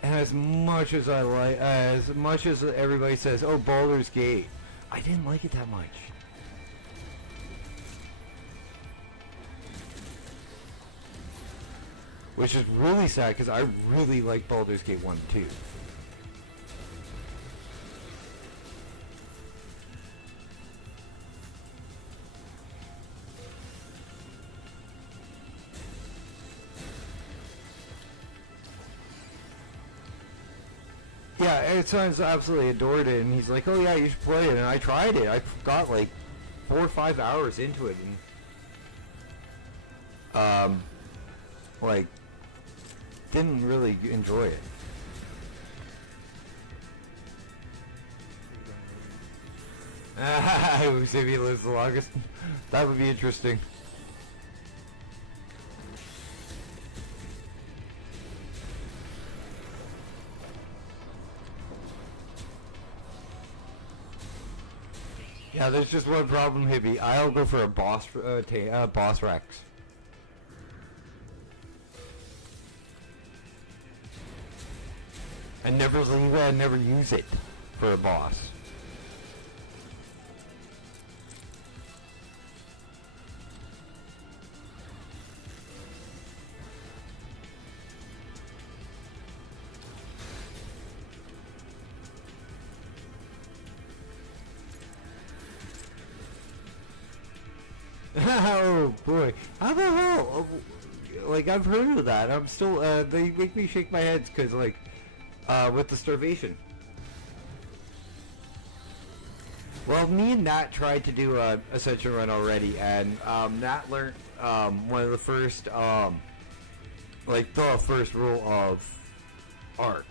And as much as as much as everybody says, oh, Baldur's Gate, I didn't like it that much. Which is really sad, because I really like Baldur's Gate 1 and 2. Yeah, Ed's absolutely adored it, and he's like, oh yeah, you should play it, and I tried it. I got like 4 or 5 hours into it, and like, didn't really enjoy it. We'll see if he lives the longest. That would be interesting. Yeah, there's just one problem, Hippie. I'll go for a boss Rex. And never leave it, and never use it for a boss. Oh boy, how the hell? Like, I've heard of that. I'm still. They make me shake my head because, like, with the starvation. Well, me and Nat tried to do a Ascension run already, and Nat learned one of the first, like, the first rule of Arc: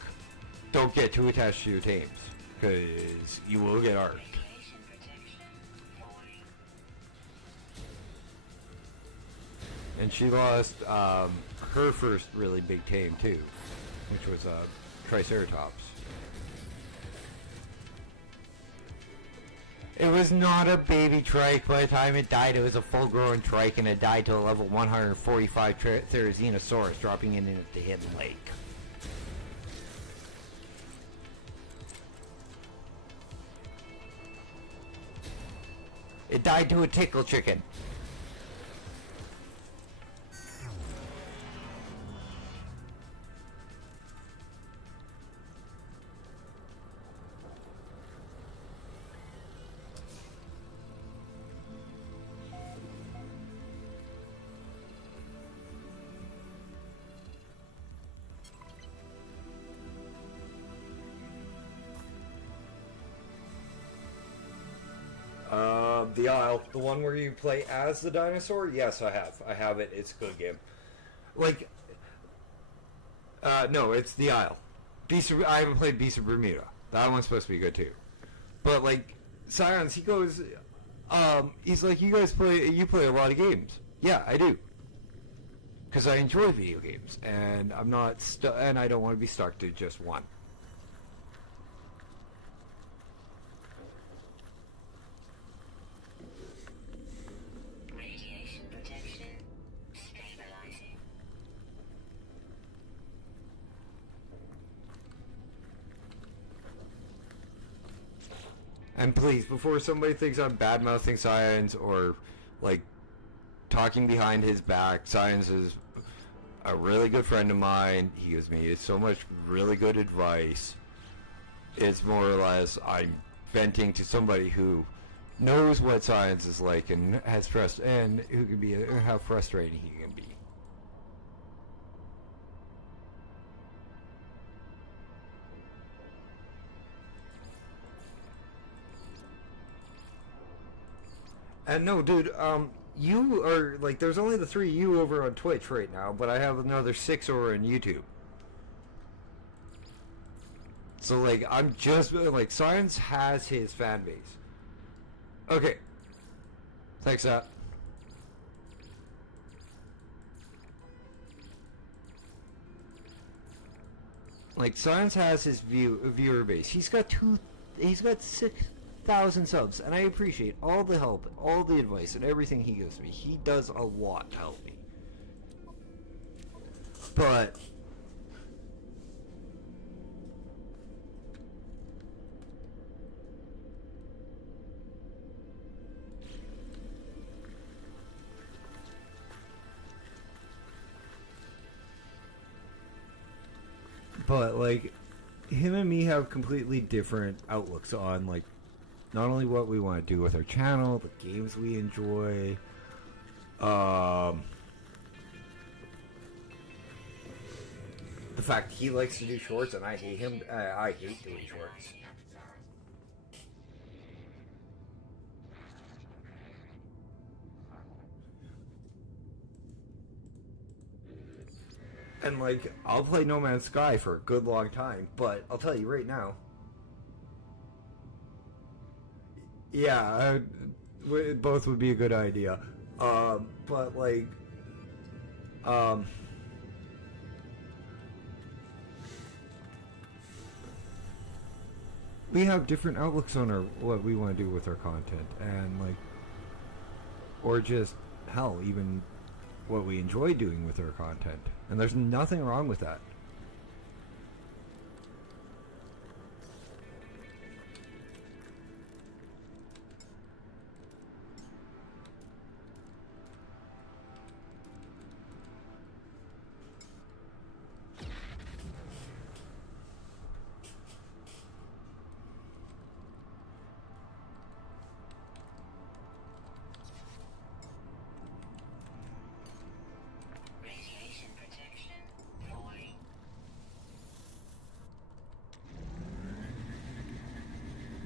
don't get too attached to your tames, because you will get arced. And she lost her first really big tame too, which was Triceratops. It was not a baby trike. By the time it died, it was a full-grown trike, and it died to a level 145 Therizinosaurus, dropping in at the hidden lake. It died to a tickle chicken. The Isle, the one where you play as the dinosaur? Yes, I have. I have it. It's a good game. Like, no, it's The Isle. I haven't played Beast of Bermuda. That one's supposed to be good too. But, like, Science, he goes, he's like, you play a lot of games. Yeah, I do. Because I enjoy video games, and I'm not, and I don't want to be stuck to just one. And please, before somebody thinks I'm bad-mouthing Science or, like, talking behind his back, Science is a really good friend of mine. He gives me so much really good advice. It's more or less I'm venting to somebody who knows what Science is like and has trust, and who can be how frustrating he can be. And no, dude, you are, like, there's only the 3 of you over on Twitch right now, but I have another 6 over on YouTube. So, like, I'm just, like, Science has his fan base. Okay. Thanks, Nat. Like, Science has his viewer base. He's got 6,000 subs, and I appreciate all the help, all the advice, and everything he gives me. He does a lot to help me. But like him and me have completely different outlooks on like not only what we want to do with our channel, but games we enjoy. The fact he likes to do shorts and I hate him. I hate doing shorts. And like, I'll play No Man's Sky for a good long time, but I'll tell you right now. Yeah, both would be a good idea. But like, we have different outlooks on our what we want to do with our content, and like, or just hell, even what we enjoy doing with our content. And there's nothing wrong with that. Radiation protection falling.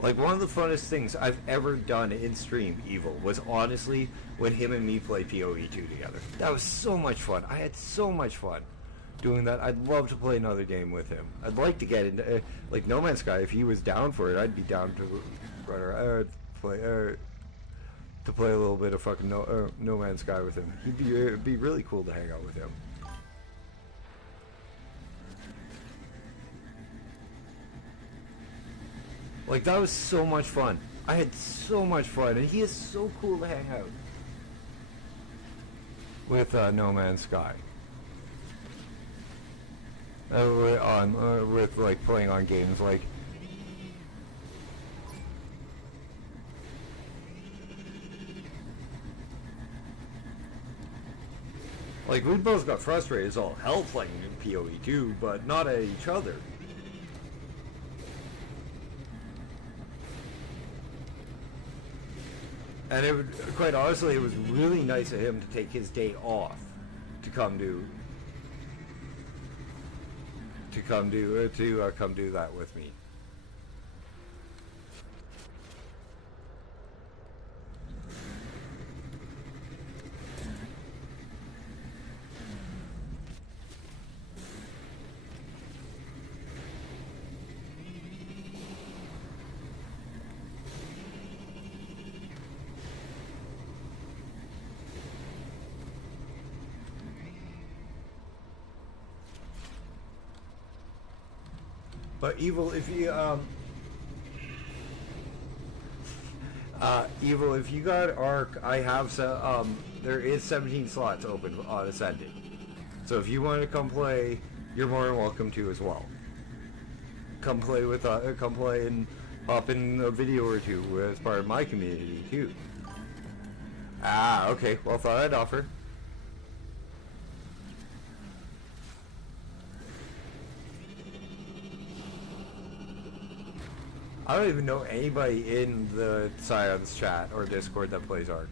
Like, one of the funnest things I've ever done in stream, Evil, was honestly when him and me play PoE 2 together. That was so much fun. I had so much fun doing that. I'd love to play another game with him. I'd like to get into, like, No Man's Sky. If he was down for it, I'd be down to play a little bit of fucking No Man's Sky with him. It'd be really cool to hang out with him. Like, that was so much fun. I had so much fun, and he is so cool to hang out with No Man's Sky. With like playing on games like we both got frustrated as all hell playing in PoE 2, but not at each other. And it would, quite honestly, it was really nice of him to take his day off to come do that with me. But Evil, if you Evil, if you got Arc, I have there is 17 slots open on Ascended. So if you want to come play, you're more than welcome to as well. Come play with come play and hop in a video or two as part of my community too. Ah, okay. Well, thought I'd offer. I don't even know anybody in the Scions chat or Discord that plays Ark.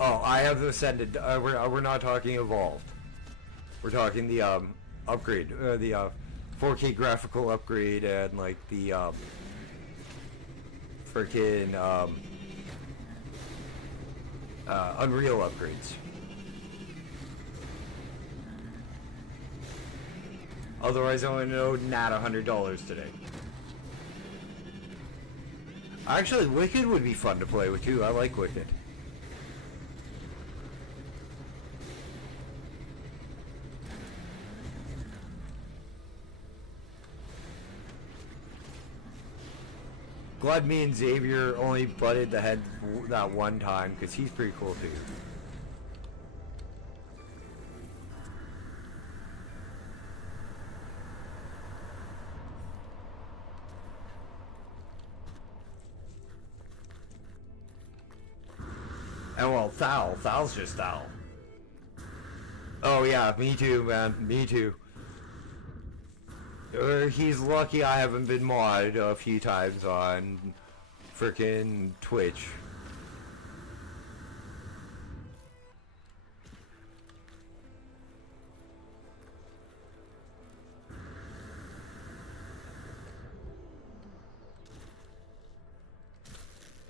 Oh, I have Ascended. We're not talking Evolved. We're talking the upgrade, the 4K graphical upgrade, and like the freaking Unreal upgrades. Otherwise, I only know not $100 today. Actually, Wicked would be fun to play with too. I like Wicked. Glad me and Xavier only butted the head that one time, because he's pretty cool too. And well, Thal's just Thal. Oh yeah, me too, man. Me too. He's lucky I haven't been modded a few times on frickin' Twitch.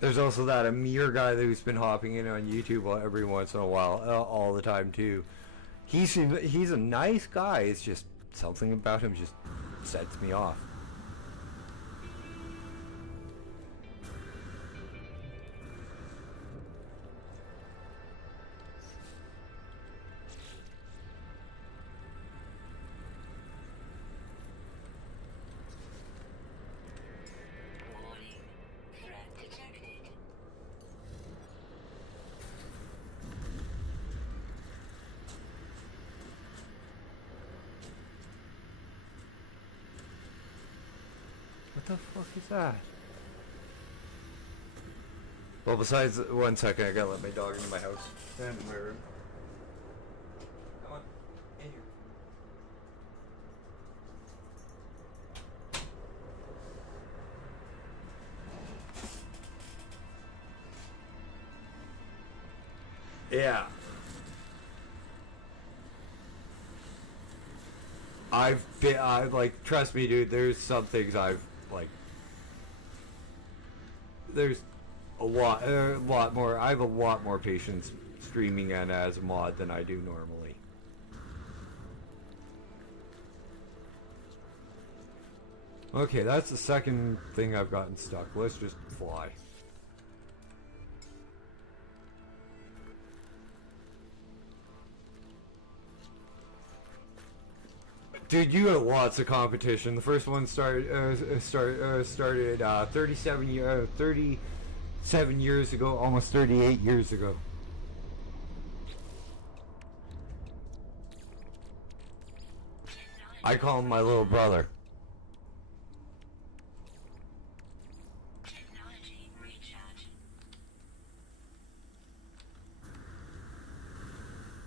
There's also that Amir guy who's been hopping in on YouTube every once in a while, all the time too. He's a nice guy. It's just something about him just sets me off. Warning. Threat detected. What the fuck is that? Well, besides, 1 second, I gotta let my dog into my house. And in my room. Come on, in here. Yeah. I've like, trust me, dude, there's some things I've, like, there's a lot more, I have a lot more patience streaming and as a mod than I do normally. Okay, that's the second thing I've gotten stuck. Let's just fly. Dude, you had lots of competition. The first one started 37 years ago, almost 38 years ago. I call him my little brother. Technology recharge.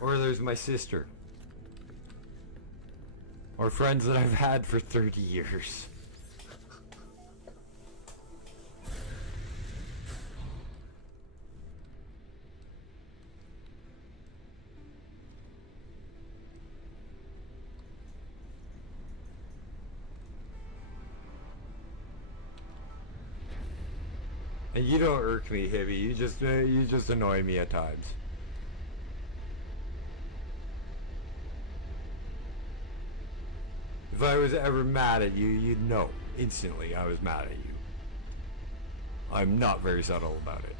Or there's my sister. Or friends that I've had for 30 years. And you don't irk me, Hibby. You just annoy me at times. If I was ever mad at you, you'd know instantly I was mad at you. I'm not very subtle about it.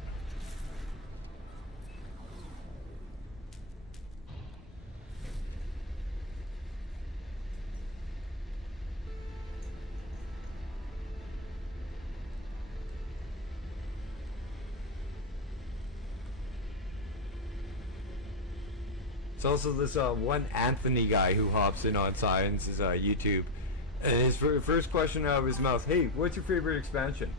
It's also this one Anthony guy who hops in on Science's YouTube. And his first question out of his mouth, hey, what's your favorite expansion?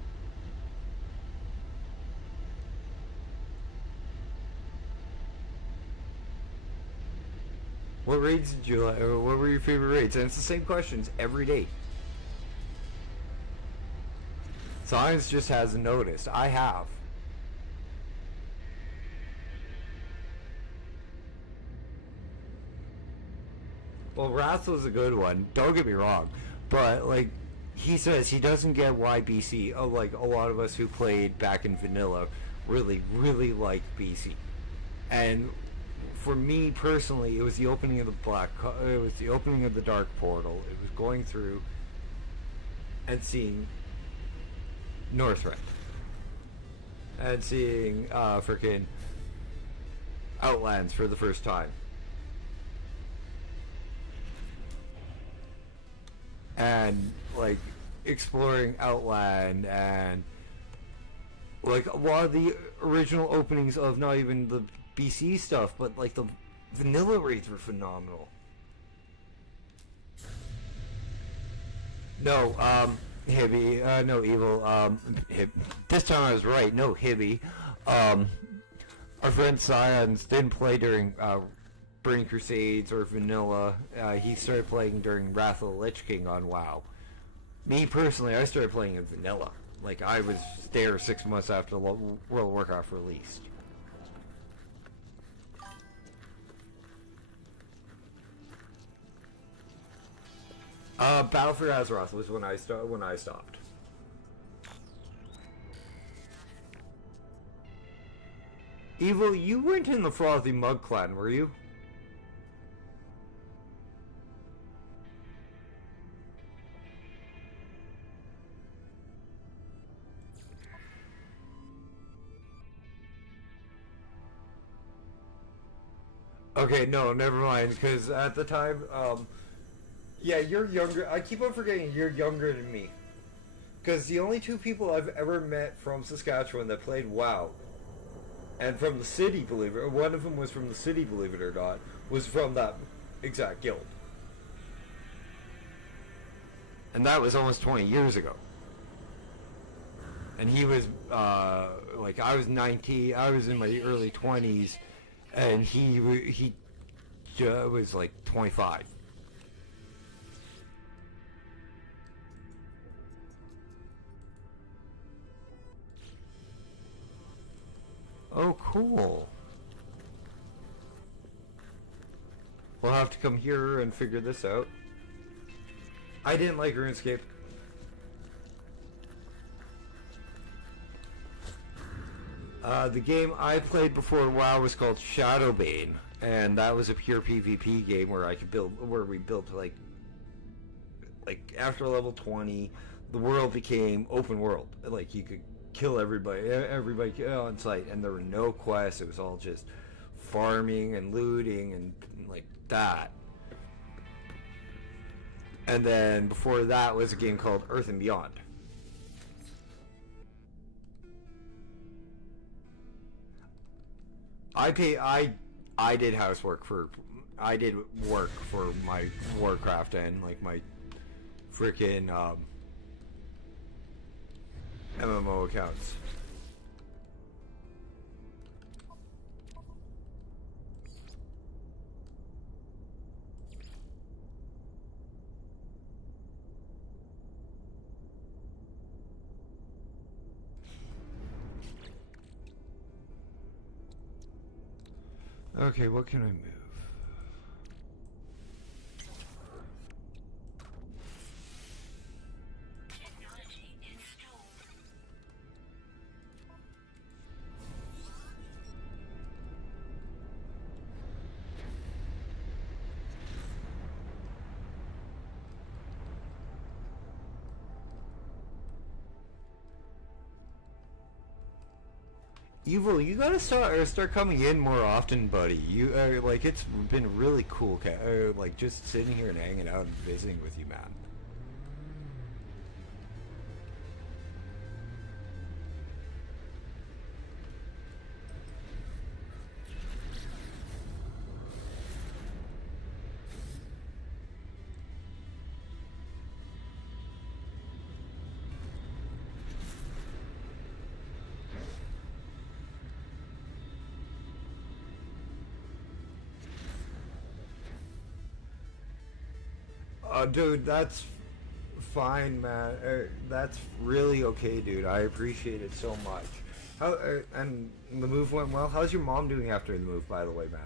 What raids did you like, or what were your favorite raids? And it's the same questions every day. Science just hasn't noticed. I have. Well, Wrath was a good one. Don't get me wrong, but like he says, he doesn't get why BC. Oh, like a lot of us who played back in vanilla really like BC. And for me personally, it was the opening of the it was the opening of the Dark Portal. It was going through and seeing Northrend and seeing freaking Outlands for the first time. And like exploring Outland and like a lot of the original openings of not even the BC stuff, but like the vanilla raids were phenomenal. No, Hibby, no Evil, this time I was right, no Hibby. Our friend Scions didn't play during Burning Crusades or Vanilla. He started playing during Wrath of the Lich King on WoW. Me personally, I started playing in Vanilla. Like, I was there 6 months after World of Warcraft released. Battle for Azeroth was when I stopped. Evil, you weren't in the Frothy Mug Clan, were you? Okay, no, never mind, because at the time, yeah, you're younger. I keep on forgetting you're younger than me. Because the only two people I've ever met from Saskatchewan that played WoW, and from the city, believe it, or one of them was from the city, believe it or not, was from that exact guild. And that was almost 20 years ago. And he was, like, I was 19, I was in my early 20s, and he was like 25. Oh, cool. We'll have to come here and figure this out. I didn't like RuneScape. The game I played before WoW was called Shadowbane, and that was a pure PvP game where I could build, where we built like after level 20, the world became open world. Like you could kill everybody on sight, and there were no quests. It was all just farming and looting and like that. And then before that was a game called Earth and Beyond. I did housework for, I did work for my Warcraft and like my freaking MMO accounts. Okay, what can I move? Technology installed. Evil, you gotta start coming in more often, buddy. You like, it's been really cool, like just sitting here and hanging out and visiting with you, man. Dude, that's fine, man. That's really okay, dude. I appreciate it so much. How and the move went well. How's your mom doing after the move, by the way, man?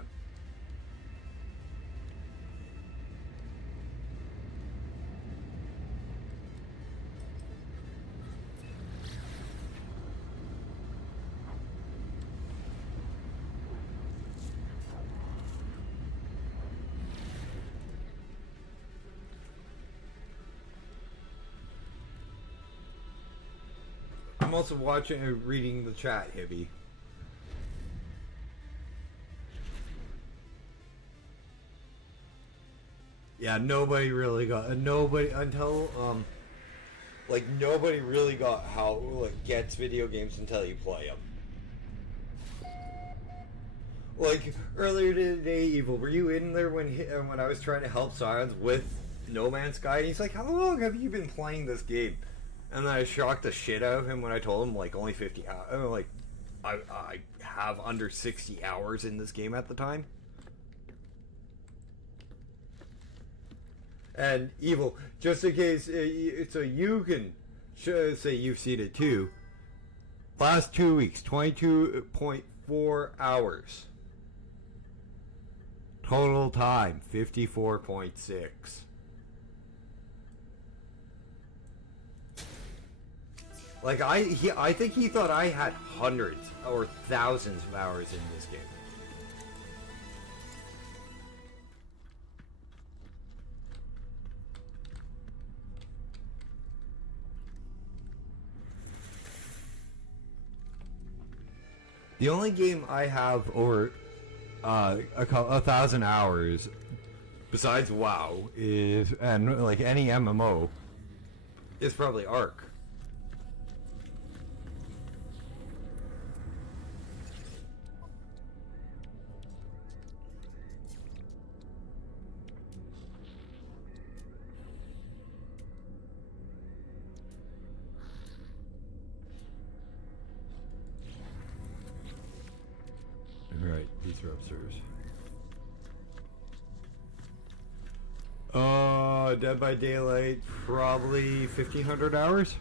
I'm also watching and reading the chat, Hibby. Yeah, nobody really got nobody until like nobody really got how like gets video games until you play them. Like earlier today, Evil, were you in there when I was trying to help Scions with No Man's Sky? And he's like, "How long have you been playing this game?" And then I shocked the shit out of him when I told him like only 50 hours, like I have under 60 hours in this game at the time. And Evil, just in case, so you can say you've seen it too. Last 2 weeks, 22.4 hours. Total time, 54.6. Like, I think he thought I had hundreds or thousands of hours in this game. The only game I have over 1,000 hours, besides WoW, is, and like any MMO, is probably Ark. Right, these are upstairs. Dead by Daylight, probably 1,500 hours.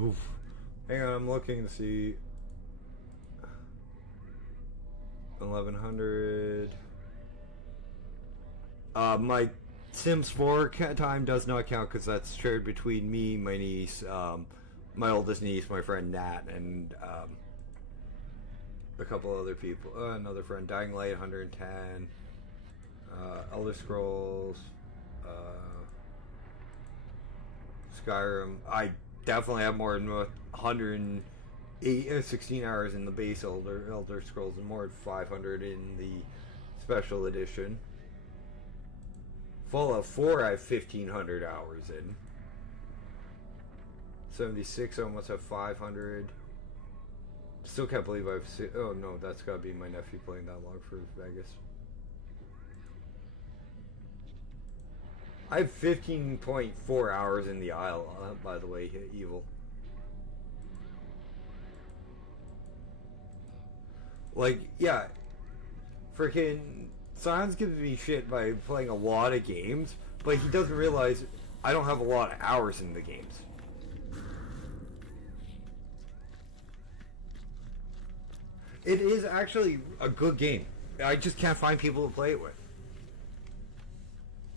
Oof. Hang on, I'm looking to see. 1,100. My Sims 4 time does not count because that's shared between me, my niece, my oldest niece, my friend Nat, and a couple other people. Another friend, Dying Light, 110. Elder Scrolls, Skyrim. I definitely have more than 116 hours in the base Elder Scrolls and more than 500 in the special edition. Fallout 4 I have 1,500 hours in. 76 I almost have 500. Still can't believe I've seen... Oh no, that's gotta be my nephew playing that long for Vegas. I have 15.4 hours in the Isle, by the way, Evil. Like, yeah, freaking Science gives me shit by playing a lot of games, but he doesn't realize I don't have a lot of hours in the games. It is actually a good game. I just can't find people to play it with.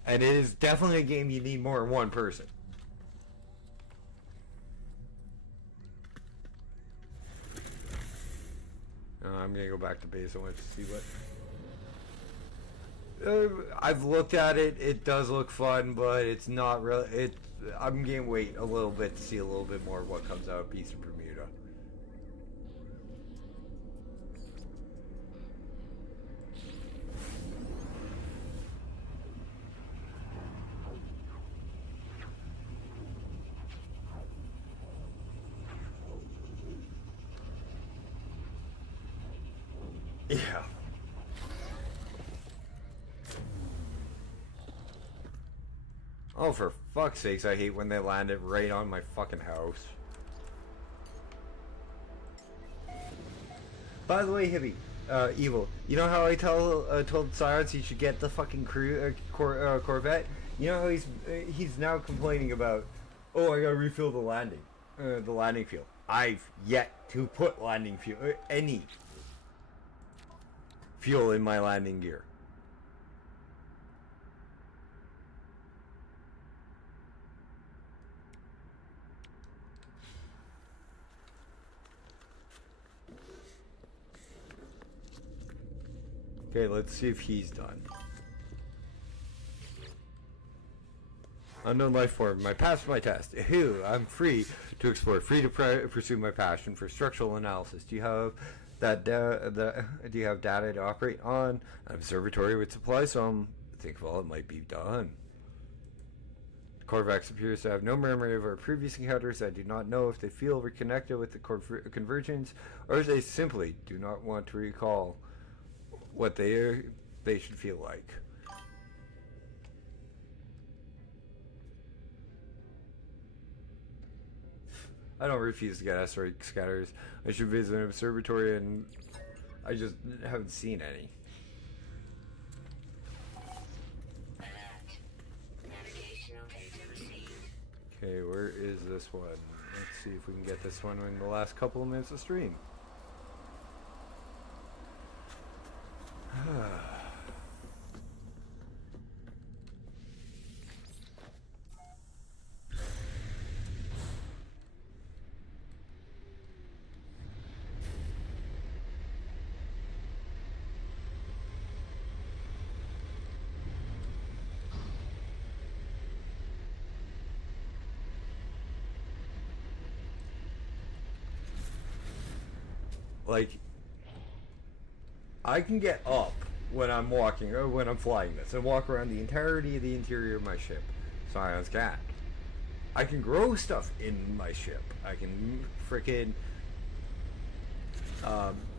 And it is definitely a game you need more than one person. I'm gonna go back to base. I want to see what. I've looked at it. It does look fun, but it's not really. I'm gonna wait a little bit to see a little bit more of what comes out of Peace in Bermuda. Yeah. Oh, for fuck's sakes, I hate when they land it right on my fucking house. By the way, Hippie, Evil, you know how I told Science he should get the fucking Corvette? You know how he's now complaining about, oh, I gotta refill the landing field. I've yet to put landing fuel, any fuel in my landing gear. Okay, let's see if he's done. Unknown life form. I passed my test. Ew, I'm free to explore, free to pursue my passion for structural analysis. Do you have do you have data to operate on? An observatory would supply some. Think, well, it might be done. Corvex appears to have no memory of our previous encounters. I do not know if they feel reconnected with the convergence, or if they simply do not want to recall what they should feel like. I don't refuse to get asteroid scatters. I should visit an observatory, and I just haven't seen any. Okay, where is this one? Let's see if we can get this one in the last couple of minutes of stream. Like, I can get up when I'm walking, or when I'm flying this, and walk around the entirety of the interior of my ship. Scion's cat. I can grow stuff in my ship. I can frickin'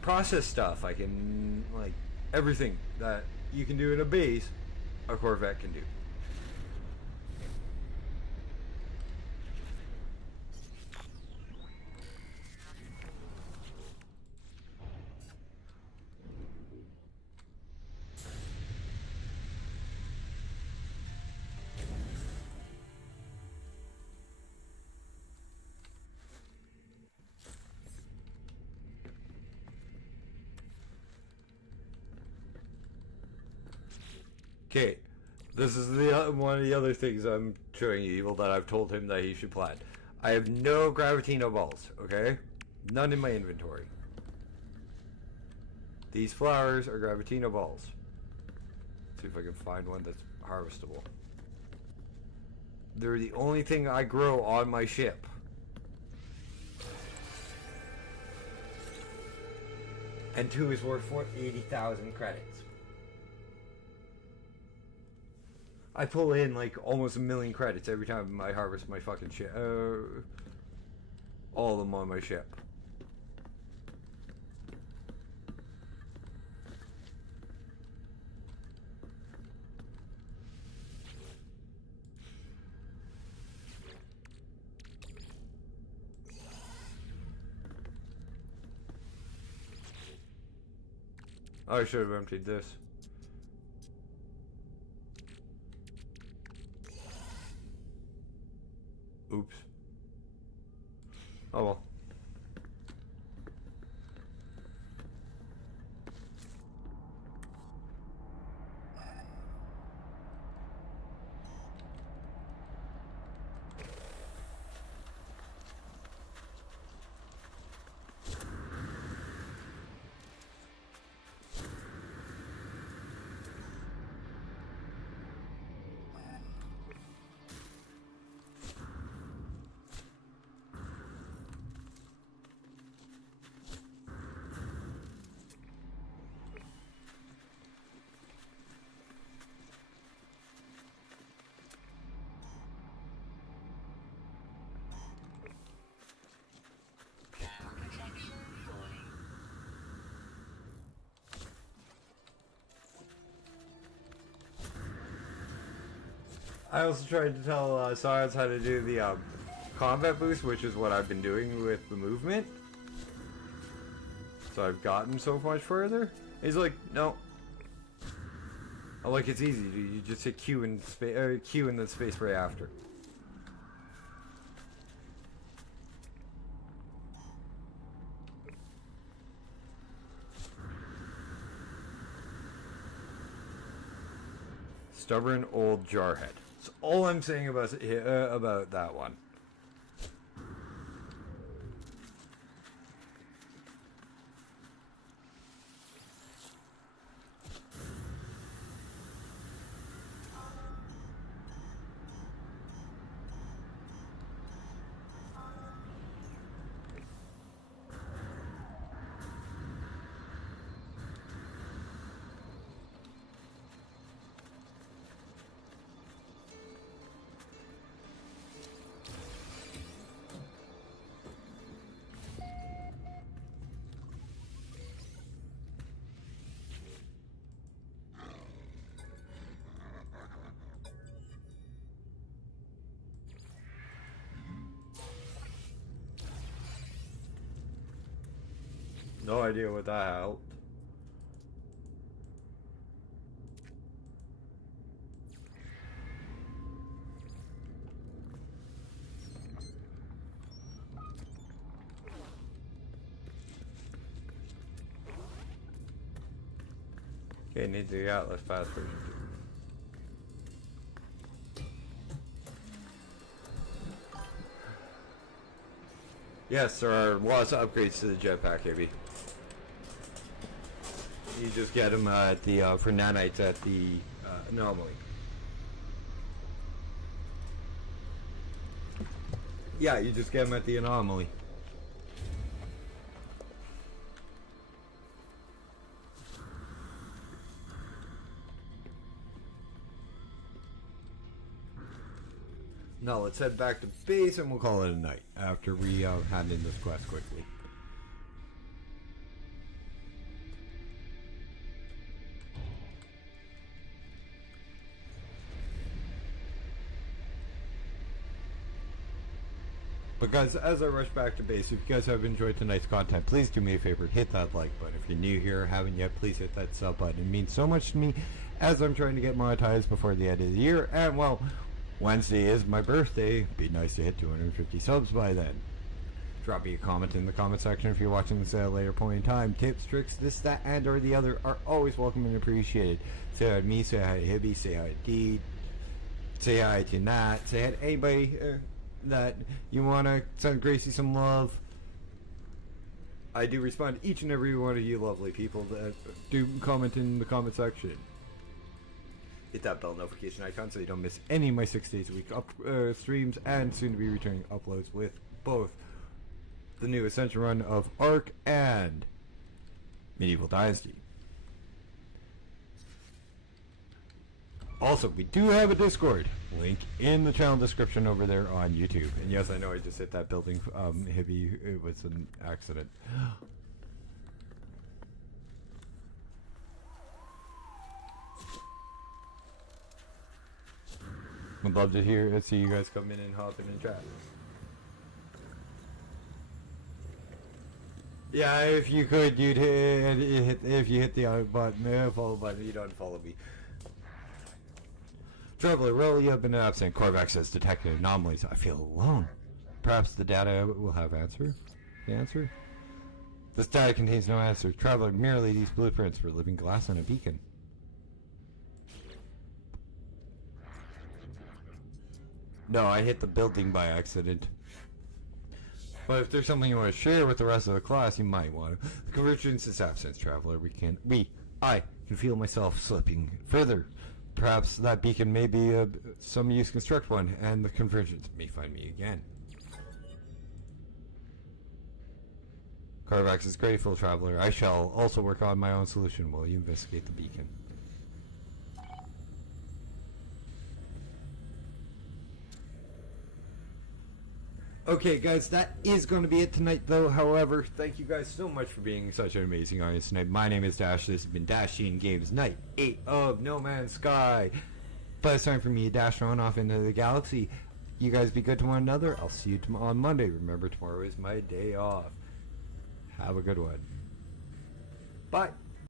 process stuff. I can, like, everything that you can do in a base, a Corvette can do. Okay, this is the one of the other things I'm showing you, Evil, that I've told him that he should plant. I have no Gravitino balls, okay? None in my inventory. These flowers are Gravitino balls. Let's see if I can find one that's harvestable. They're the only thing I grow on my ship. And 2 is worth 80,000 credits. I pull in like almost 1 million credits every time I harvest my fucking ship. All of them on my ship. I should have emptied this. Oops. Oh well. I also tried to tell Science how to do the combat boost, which is what I've been doing with the movement. So I've gotten so much further. He's like, no. I'm like, it's easy. You just hit Q and Q in the space right after. Stubborn old jarhead. That's all I'm saying about that one. No idea what that helped. Okay, need the Atlas pass version 2. Yes, there are lots of upgrades to the jetpack, AB. You just get them at the for nanites at the anomaly. Yeah, you just get them at the anomaly. Now let's head back to base and we'll call it a night after we hand in this quest quickly. But guys, as I rush back to base, if you guys have enjoyed tonight's content, please do me a favor, hit that like button. If you're new here, haven't yet, please hit that sub button. It means so much to me as I'm trying to get monetized before the end of the year. And well, Wednesday is my birthday. Be nice to hit 250 subs by then. Drop me a comment in the comment section if you're watching this at a later point in time. Tips, tricks, this, that, and or the other are always welcome and appreciated. Say hi to me, say hi to Hibby, say hi to Deed, say hi to Nat, say hi to anybody that you want to send Gracie some love. I do respond to each and every one of you lovely people that do comment in the comment section. Hit that bell notification icon so you don't miss any of my 6 days a week streams and soon to be returning uploads with both the new Ascension run of Ark and Medieval Dynasty. Also, we do have a Discord link in the channel description over there on YouTube. And yes, I know I just hit that building, Hibby. It was an accident. I'd love to see you guys come in and hop in and chat. Yeah, if you could, you'd if you hit the button, follow button, you'd unfollow me. Traveler, well, you have been absent. Korvax has detected anomalies. I feel alone. Perhaps the data will have the answer? This data contains no answer. Traveler, merely these blueprints for living glass on a beacon. No, I hit the building by accident. But if there's something you want to share with the rest of the class, you might want to. The convergence is absence, Traveler. I can feel myself slipping further. Perhaps that beacon may be some use construct one, and the convergence may find me again. Carvax is grateful, Traveler. I shall also work on my own solution while you investigate the beacon. Okay, guys, that is going to be it tonight, though. However, thank you guys so much for being such an amazing audience tonight. My name is Dash. This has been Dashing Games Night 8 of No Man's Sky. But it's time for me to dash on off into the galaxy. You guys be good to one another. I'll see you on Monday. Remember, tomorrow is my day off. Have a good one. Bye.